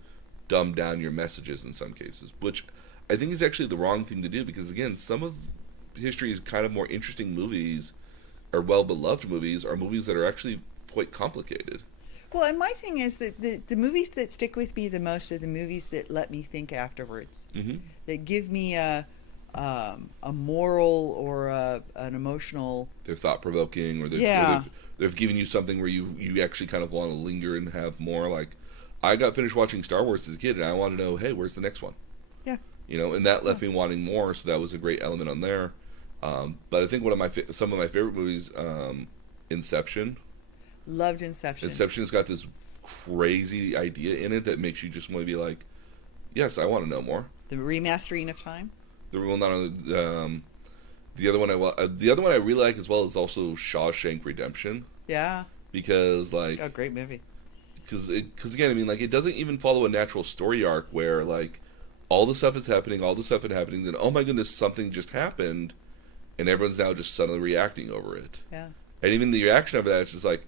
dumb down your messages in some cases, which I think is actually the wrong thing to do, because again, some of history's kind of more interesting movies or well-beloved movies are movies that are actually quite complicated. Well, and my thing is that the movies that stick with me the most are the movies that let me think afterwards, Mm-hmm. that give me a moral or an emotional. They're thought-provoking, or they've given you something where you actually kind of want to linger and have more. Like, I got finished watching Star Wars as a kid, and I want to know, hey, where's the next one? Yeah. And that left me wanting more, so that was a great element on there. But I think some of my favorite movies, Inception. Loved Inception. Inception's got this crazy idea in it that makes you just want to be like, yes, I want to know more. The remastering of time. The other one I really like as well is also Shawshank Redemption. Yeah. Because a great movie. Because again, I mean, like, it doesn't even follow a natural story arc where like all the stuff is happening, then oh my goodness, something just happened, and everyone's now just suddenly reacting over it. Yeah. And even the reaction of that is just like,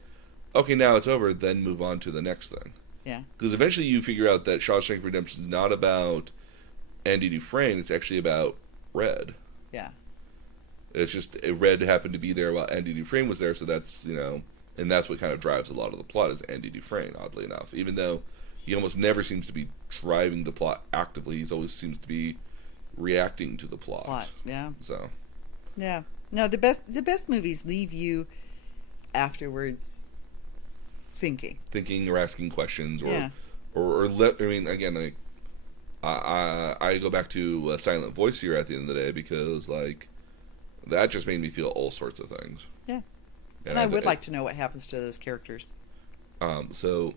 okay, now it's over, then move on to the next thing. Yeah. Because eventually you figure out that Shawshank Redemption is not about Andy Dufresne, it's actually about Red. Yeah. It's just Red happened to be there while Andy Dufresne was there, so that's and that's what kind of drives a lot of the plot is Andy Dufresne. Oddly enough, even though he almost never seems to be driving the plot actively, he always seems to be reacting to the plot. Yeah. So. Yeah. No, the best movies leave you afterwards thinking or asking questions, yeah. or I mean, again, like I go back to Silent Voice here at the end of the day because like that just made me feel all sorts of things. Yeah. And I would like to know what happens to those characters. So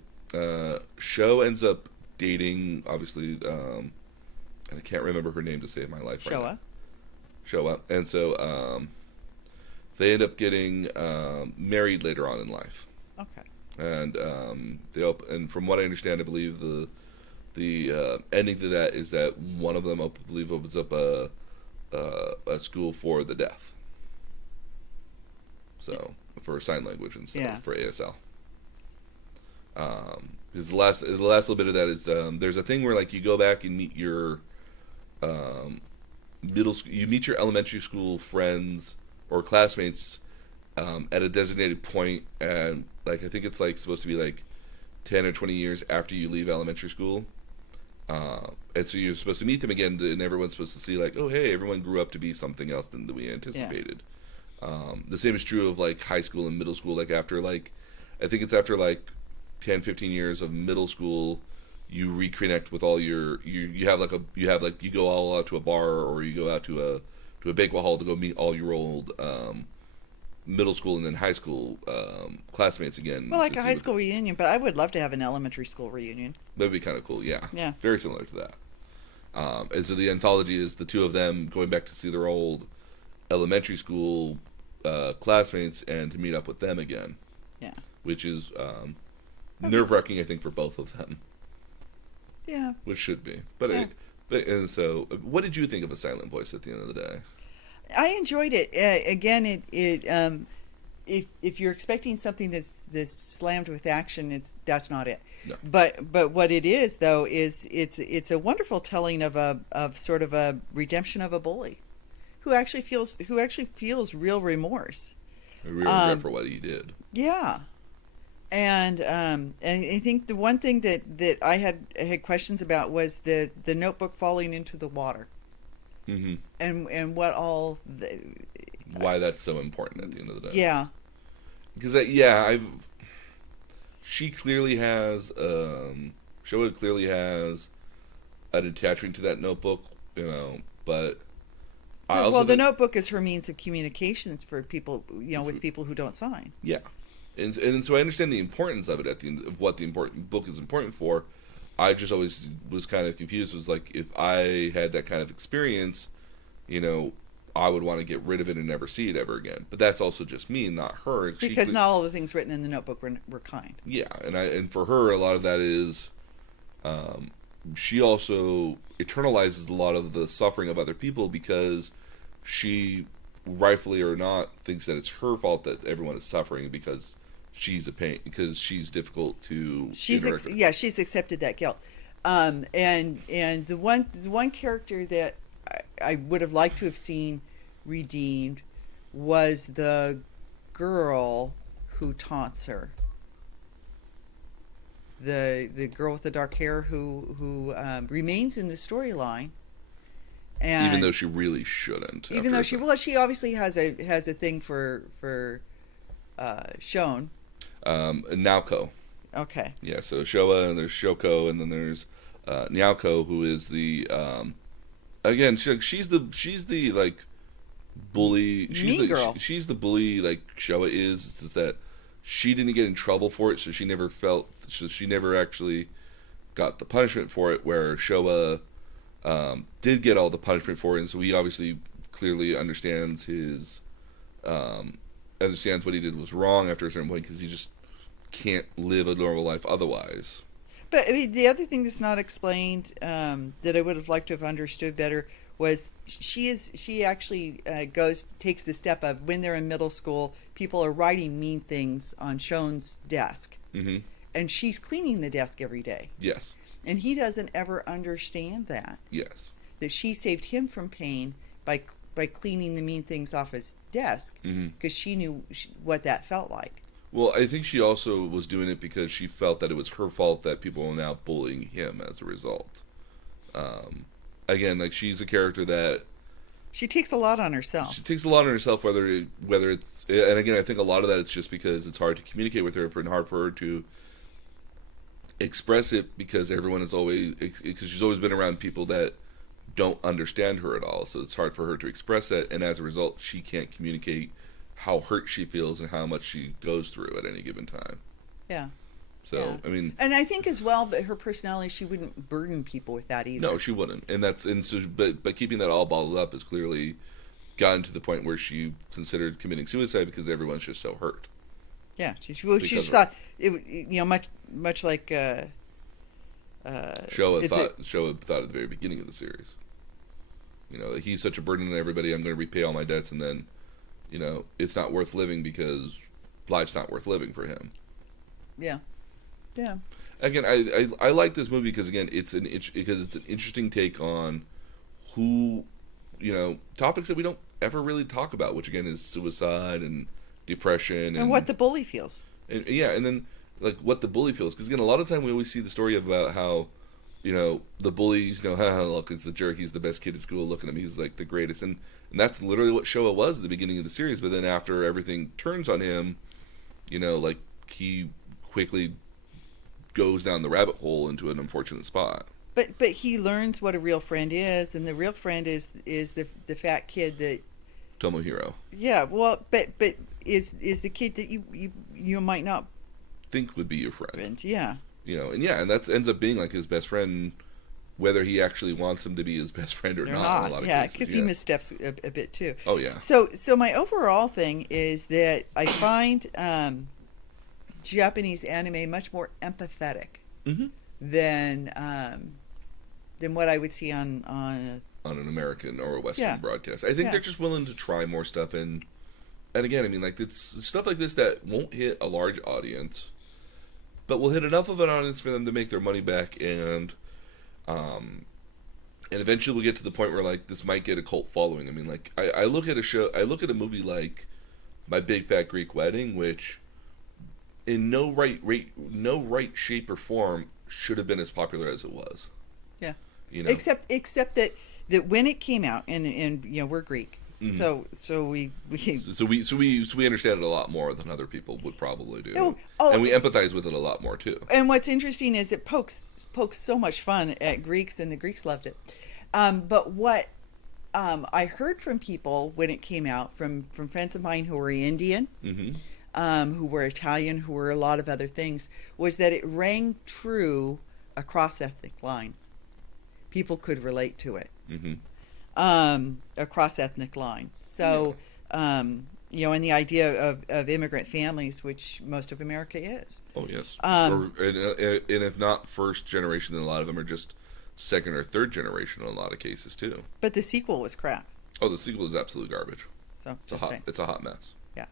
Sho ends up dating, obviously, and I can't remember her name to save my life right now. Showa. And so they end up getting married later on in life. Okay. And and from what I understand, I believe the ending to that is that one of them, I believe, opens up a school for the deaf. So for sign language and stuff for ASL. Because the last little bit of that is there's a thing where like you go back and meet your you meet your elementary school friends or classmates at a designated point, and like I think it's like supposed to be like 10 or 20 years after you leave elementary school, and so you're supposed to meet them again, and everyone's supposed to see like, oh hey, everyone grew up to be something else than we anticipated. The same is true of like high school and middle school. Like after like I think it's after like 10, 15 years of middle school, you reconnect with all your you go all out to a bar, or you go out to a banquet hall to go meet all your old middle school and then high school classmates again. Well, like a high school reunion, but I would love to have an elementary school reunion. That'd be kind of cool. Yeah. Yeah. Very similar to that. And so the anthology is the two of them going back to see their old elementary school classmates and to meet up with them again. Yeah. Which is nerve-wracking, I think, for both of them. Yeah. Which should be. And so, what did you think of A Silent Voice at the end of the day? I enjoyed it. Again, if you're expecting something that's slammed with action, that's not it. No. But what it is though is it's a wonderful telling of sort of a redemption of a bully who actually feels real remorse. Real regret for what he did. Yeah. And I think the one thing that I had questions about was the notebook falling into the water. Mm-hmm. And what all... why that's so important at the end of the day. Yeah. Because, she clearly has... Showa clearly has an attachment to that notebook, but... the notebook is her means of communications for people, with people who don't sign. Yeah. And so I understand the importance of it at the end of what the important book is important for. I just always was kind of confused. It was like, if I had that kind of experience, I would want to get rid of it and never see it ever again. But that's also just me, not her. Because not all the things written in the notebook were kind. Yeah, and for her, a lot of that is, she also eternalizes a lot of the suffering of other people because she, rightfully or not, thinks that it's her fault that everyone is suffering because she's a pain, because she's difficult to she's accepted that guilt, and the one character that I would have liked to have seen redeemed was the girl who taunts her, the girl with the dark hair who remains in the storyline. And even though she really shouldn't. Even though she obviously has a thing for Shon. Naoko. Okay. Yeah, so Showa, and there's Shoko, and then there's Naoko, who is the again, she's the like bully. She's mean girl. She's the bully like Showa is. It's just that she didn't get in trouble for it, so she never actually got the punishment for it, where Showa did get all the punishment for it, and so he obviously clearly understands understands what he did was wrong after a certain point, because he just can't live a normal life otherwise. But I mean, the other thing that's not explained, that I would have liked to have understood better, was she actually takes the step of, when they're in middle school, people are writing mean things on Shon's desk, mm-hmm. and she's cleaning the desk every day. Yes. And he doesn't ever understand that. Yes. That she saved him from pain by by cleaning the mean things off his desk because she knew what that felt like. Well, I think she also was doing it because she felt that it was her fault that people were now bullying him as a result. Again, like, she's a character that she takes a lot on herself. She takes a lot on herself, whether it's, and again, I think a lot of that is just because it's hard to communicate with her and hard for her to express it because everyone is always, because she's always been around people that don't understand her at all, so it's hard for her to express that, and as a result, she can't communicate how hurt she feels and how much she goes through at any given time. Yeah. So, yeah. I mean... And I think as well that her personality, she wouldn't burden people with that either. No, she wouldn't. But keeping that all bottled up has clearly gotten to the point where she considered committing suicide because everyone's just so hurt. Yeah, she just thought, much like... Showa thought at the very beginning of the series. He's such a burden on everybody, I'm going to repay all my debts, and then, it's not worth living because life's not worth living for him. Yeah. Yeah. Again, I like this movie because again it's an interesting take on topics that we don't ever really talk about, which again is suicide and depression and what the bully feels. And then like what the bully feels, because again a lot of time we always see the story about how the bully look, it's the jerk, he's the best kid at school, look at him, he's like the greatest, and that's literally what Showa was at the beginning of the series. But then after everything turns on him, like he quickly goes down the rabbit hole into an unfortunate spot. But he learns what a real friend is, and the real friend is the fat kid that Tomohiro. Yeah, well, but is the kid that you might not think would be your friend. Yeah. And that ends up being like his best friend, whether he actually wants him to be his best friend or not. In a lot of cases. Because he missteps a bit too. Oh yeah. So my overall thing is that I find Japanese anime much more empathetic than what I would see on an American or a Western broadcast. I think they're just willing to try more stuff, and again, I mean, like, it's stuff like this that won't hit a large audience, but will hit enough of an audience for them to make their money back, and eventually we'll get to the point where like this might get a cult following. I mean, like I look at a movie like My Big Fat Greek Wedding, which in no right shape or form should have been as popular as it was. Yeah. Except that when it came out, and we're Greek, so we understand it a lot more than other people would probably do. Oh, and we empathize with it a lot more too. And what's interesting is it pokes so much fun at Greeks, and the Greeks loved it. But what I heard from people when it came out, from friends of mine who were Indian, who were Italian, who were a lot of other things, was that it rang true across ethnic lines. People could relate to it across ethnic lines. So, and the idea of immigrant families, which most of America is. Oh, yes. And if not first generation, then a lot of them are just second or third generation in a lot of cases, too. But the sequel was crap. Oh, the sequel is absolute garbage. So, it's a hot mess. Yeah.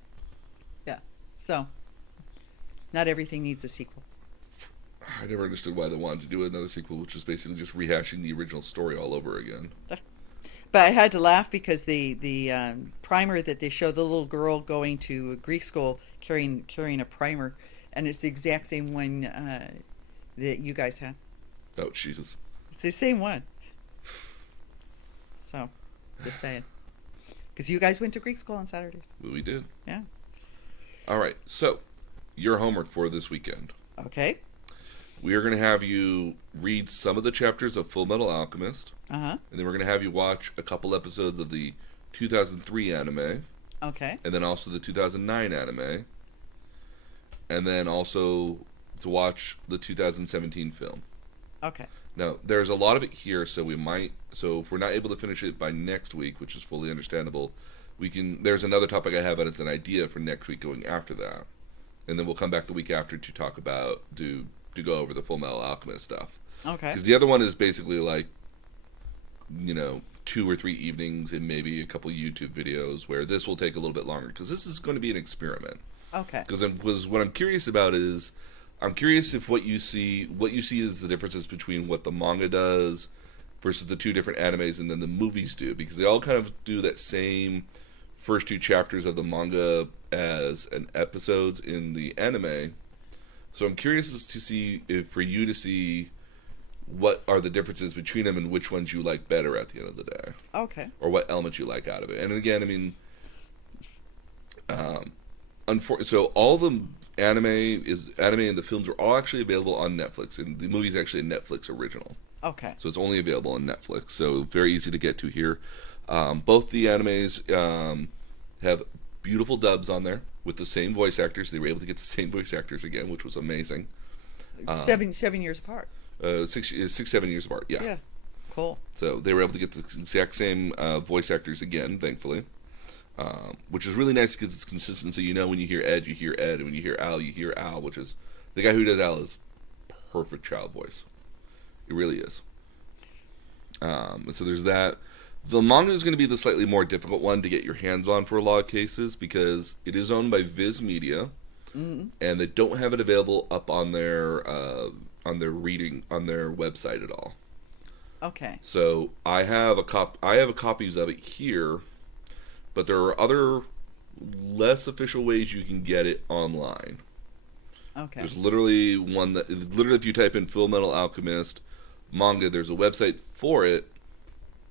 Yeah. So, not everything needs a sequel. I never understood why they wanted to do another sequel, which is basically just rehashing the original story all over again. But I had to laugh because the primer that they show the little girl going to Greek school carrying a primer, and it's the exact same one that you guys had. Oh, Jesus. It's the same one. So, just saying. Because you guys went to Greek school on Saturdays. We did. Yeah. All right. So, your homework for this weekend. Okay. We are going to have you read some of the chapters of Fullmetal Alchemist. And then we're going to have you watch a couple episodes of the 2003 anime. Okay. And then also the 2009 anime. And then also to watch the 2017 film. Okay. Now, there's a lot of it here, so if we're not able to finish it by next week, which is fully understandable, there's another topic I have as an idea for next week going after that. And then we'll come back the week after to talk about, to go over the Fullmetal Alchemist stuff. Okay. Because the other one is basically like, 2 or 3 evenings and maybe a couple YouTube videos, where this will take a little bit longer, because this is going to be an experiment. Okay. Because what I'm curious about is, I'm curious if what you see is the differences between what the manga does versus the two different animes and then the movies do, because they all kind of do that same first two chapters of the manga as an episodes in the anime. So I'm curious as to see if for you to see what are the differences between them and which ones you like better at the end of the day. Okay. Or what elements you like out of it. And again, I mean, so all the anime and the films are all actually available on Netflix, and the movie's actually a Netflix original. Okay. So it's only available on Netflix. So very easy to get to here. Both the animes have beautiful dubs on there with the same voice actors. They were able to get the same voice actors again, which was amazing. 7 years apart. 7 years apart. Yeah. Yeah. Cool. So they were able to get the exact same voice actors again, thankfully. Which is really nice because it's consistent. So you know when you hear Ed, you hear Ed, and when you hear Al, you hear Al. Which is the guy who does Al is perfect child voice. It really is. So there's that. The manga is going to be the slightly more difficult one to get your hands on for a lot of cases because it is owned by Viz Media, and they don't have it available up on their website at all. Okay. So I have copies of it here, but there are other less official ways you can get it online. Okay. There's literally if you type in Fullmetal Alchemist manga, there's a website for it,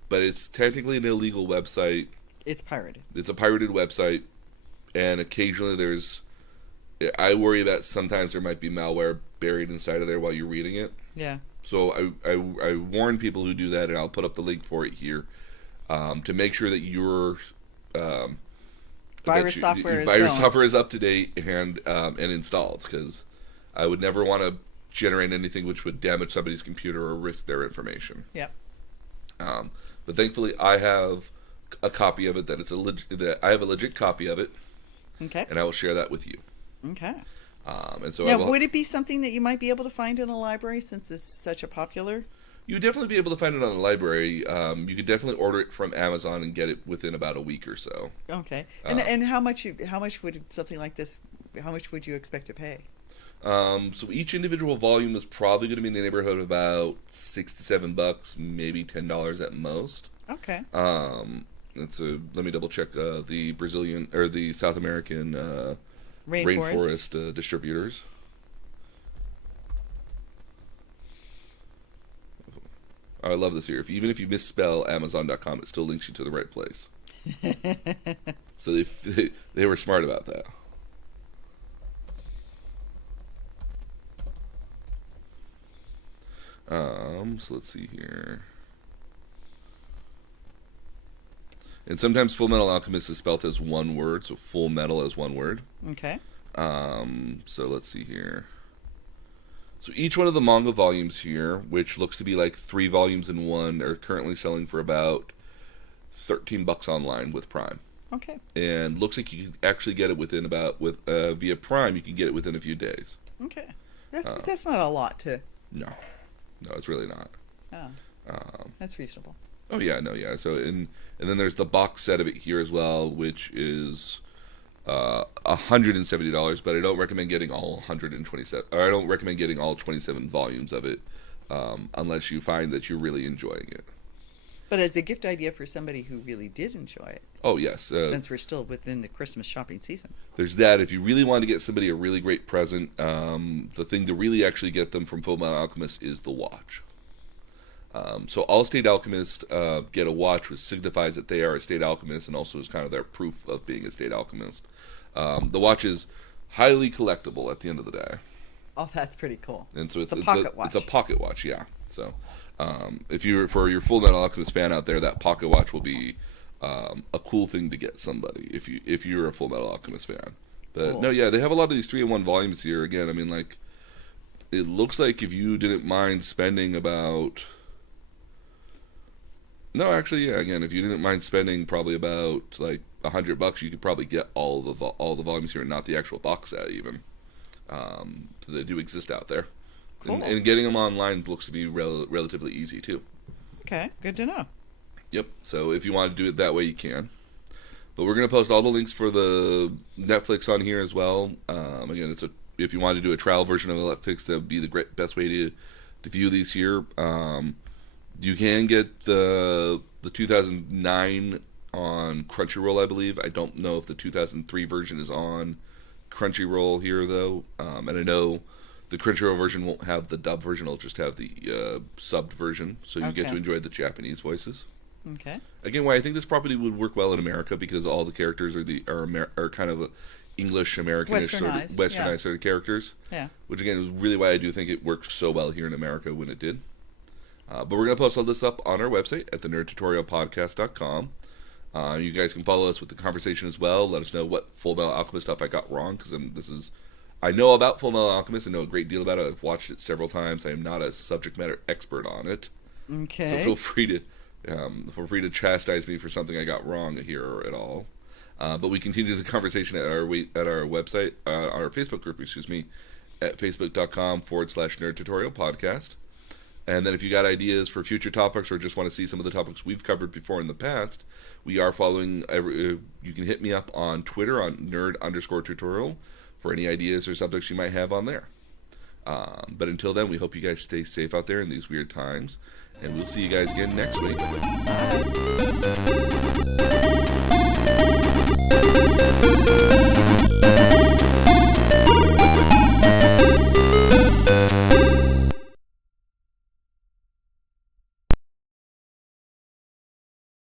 but it's technically an illegal website. It's pirated. It's a pirated website, and occasionally I worry that sometimes there might be malware buried inside of there while you're reading it. Yeah. So I warn people who do that, and I'll put up the link for it here, to make sure that your software is up to date and installed, because I would never want to generate anything which would damage somebody's computer or risk their information. Yep. But thankfully, I have a copy of it that I have a legit copy of it. Okay. And I will share that with you. Okay. And so now, would it be something that you might be able to find in a library since it's such a popular? You would definitely be able to find it on the library. You could definitely order it from Amazon and get it within about a week or so. Okay. And how much would something like this? How much would you expect to pay? So each individual volume is probably going to be in the neighborhood of about $6 to $7, maybe $10 at most. Okay. Let me double check the Brazilian or the South American rainforest distributors. I love this here. Even if you misspell Amazon.com, it still links you to the right place. So they were smart about that. So let's see here. And sometimes Fullmetal Alchemist is spelled as one word, so Full Metal as one word. Okay. So let's see here. So each one of the manga volumes here, which looks to be like 3 volumes in one, are currently selling for about $13 online with Prime. Okay. And looks like you can actually get it via Prime. You can get it within a few days. Okay. That's not a lot to. No, it's really not. Oh. That's reasonable. Oh yeah, no, yeah. So and then there's the box set of it here as well, which is $170. But I don't recommend getting all 127. Or I don't recommend getting all 27 volumes of it, unless you find that you're really enjoying it. But as a gift idea for somebody who really did enjoy it. Oh yes. Since we're still within the Christmas shopping season. There's that. If you really want to get somebody a really great present, the thing to really actually get them from Fullmetal Alchemist is the watch. So all State Alchemists get a watch, which signifies that they are a State Alchemist, and also is kind of their proof of being a State Alchemist. The watch is highly collectible at the end of the day. Oh, that's pretty cool. And so it's a pocket watch. It's a pocket watch, yeah. So if you're for your Fullmetal Alchemist fan out there, that pocket watch will be a cool thing to get somebody if you're a Fullmetal Alchemist fan. But cool. No, yeah, they have a lot of these 3-in-1 volumes here. Again, I mean, like, it looks like if you didn't mind spending about. No, actually, yeah. Again, if you didn't mind spending probably about like $100, you could probably get all the volumes here, and not the actual box set even. So they do exist out there, cool. and getting them online looks to be relatively easy too. Okay, good to know. Yep. So if you want to do it that way, you can. But we're going to post all the links for the Netflix on here as well. Again, if you want to do a trial version of Netflix, that would be the best way to view these here. You can get the 2009 on Crunchyroll, I believe. I don't know if the 2003 version is on Crunchyroll here, though. And I know the Crunchyroll version won't have the dub version; it'll just have the subbed version, so you get to enjoy the Japanese voices. Okay. Again, why I think this probably would work well in America, because all the characters are kind of English Americanish westernized sort of characters. Yeah. Which again is really why I do think it worked so well here in America when it did. But we're going to post all this up on our website at thenerdtutorialpodcast.com. You guys can follow us with the conversation as well. Let us know what Fullmetal Alchemist stuff I got wrong, because I know about Fullmetal Alchemist and know a great deal about it. I've watched it several times. I am not a subject matter expert on it. Okay. So feel free to chastise me for something I got wrong here at all. But we continue the conversation at our website, our Facebook group, at facebook.com/Nerd Tutorial Podcast. And then if you got ideas for future topics or just want to see some of the topics we've covered before in the past, we are following, you can hit me up on Twitter on nerd_tutorial for any ideas or subjects you might have on there. But until then, we hope you guys stay safe out there in these weird times. And we'll see you guys again next week.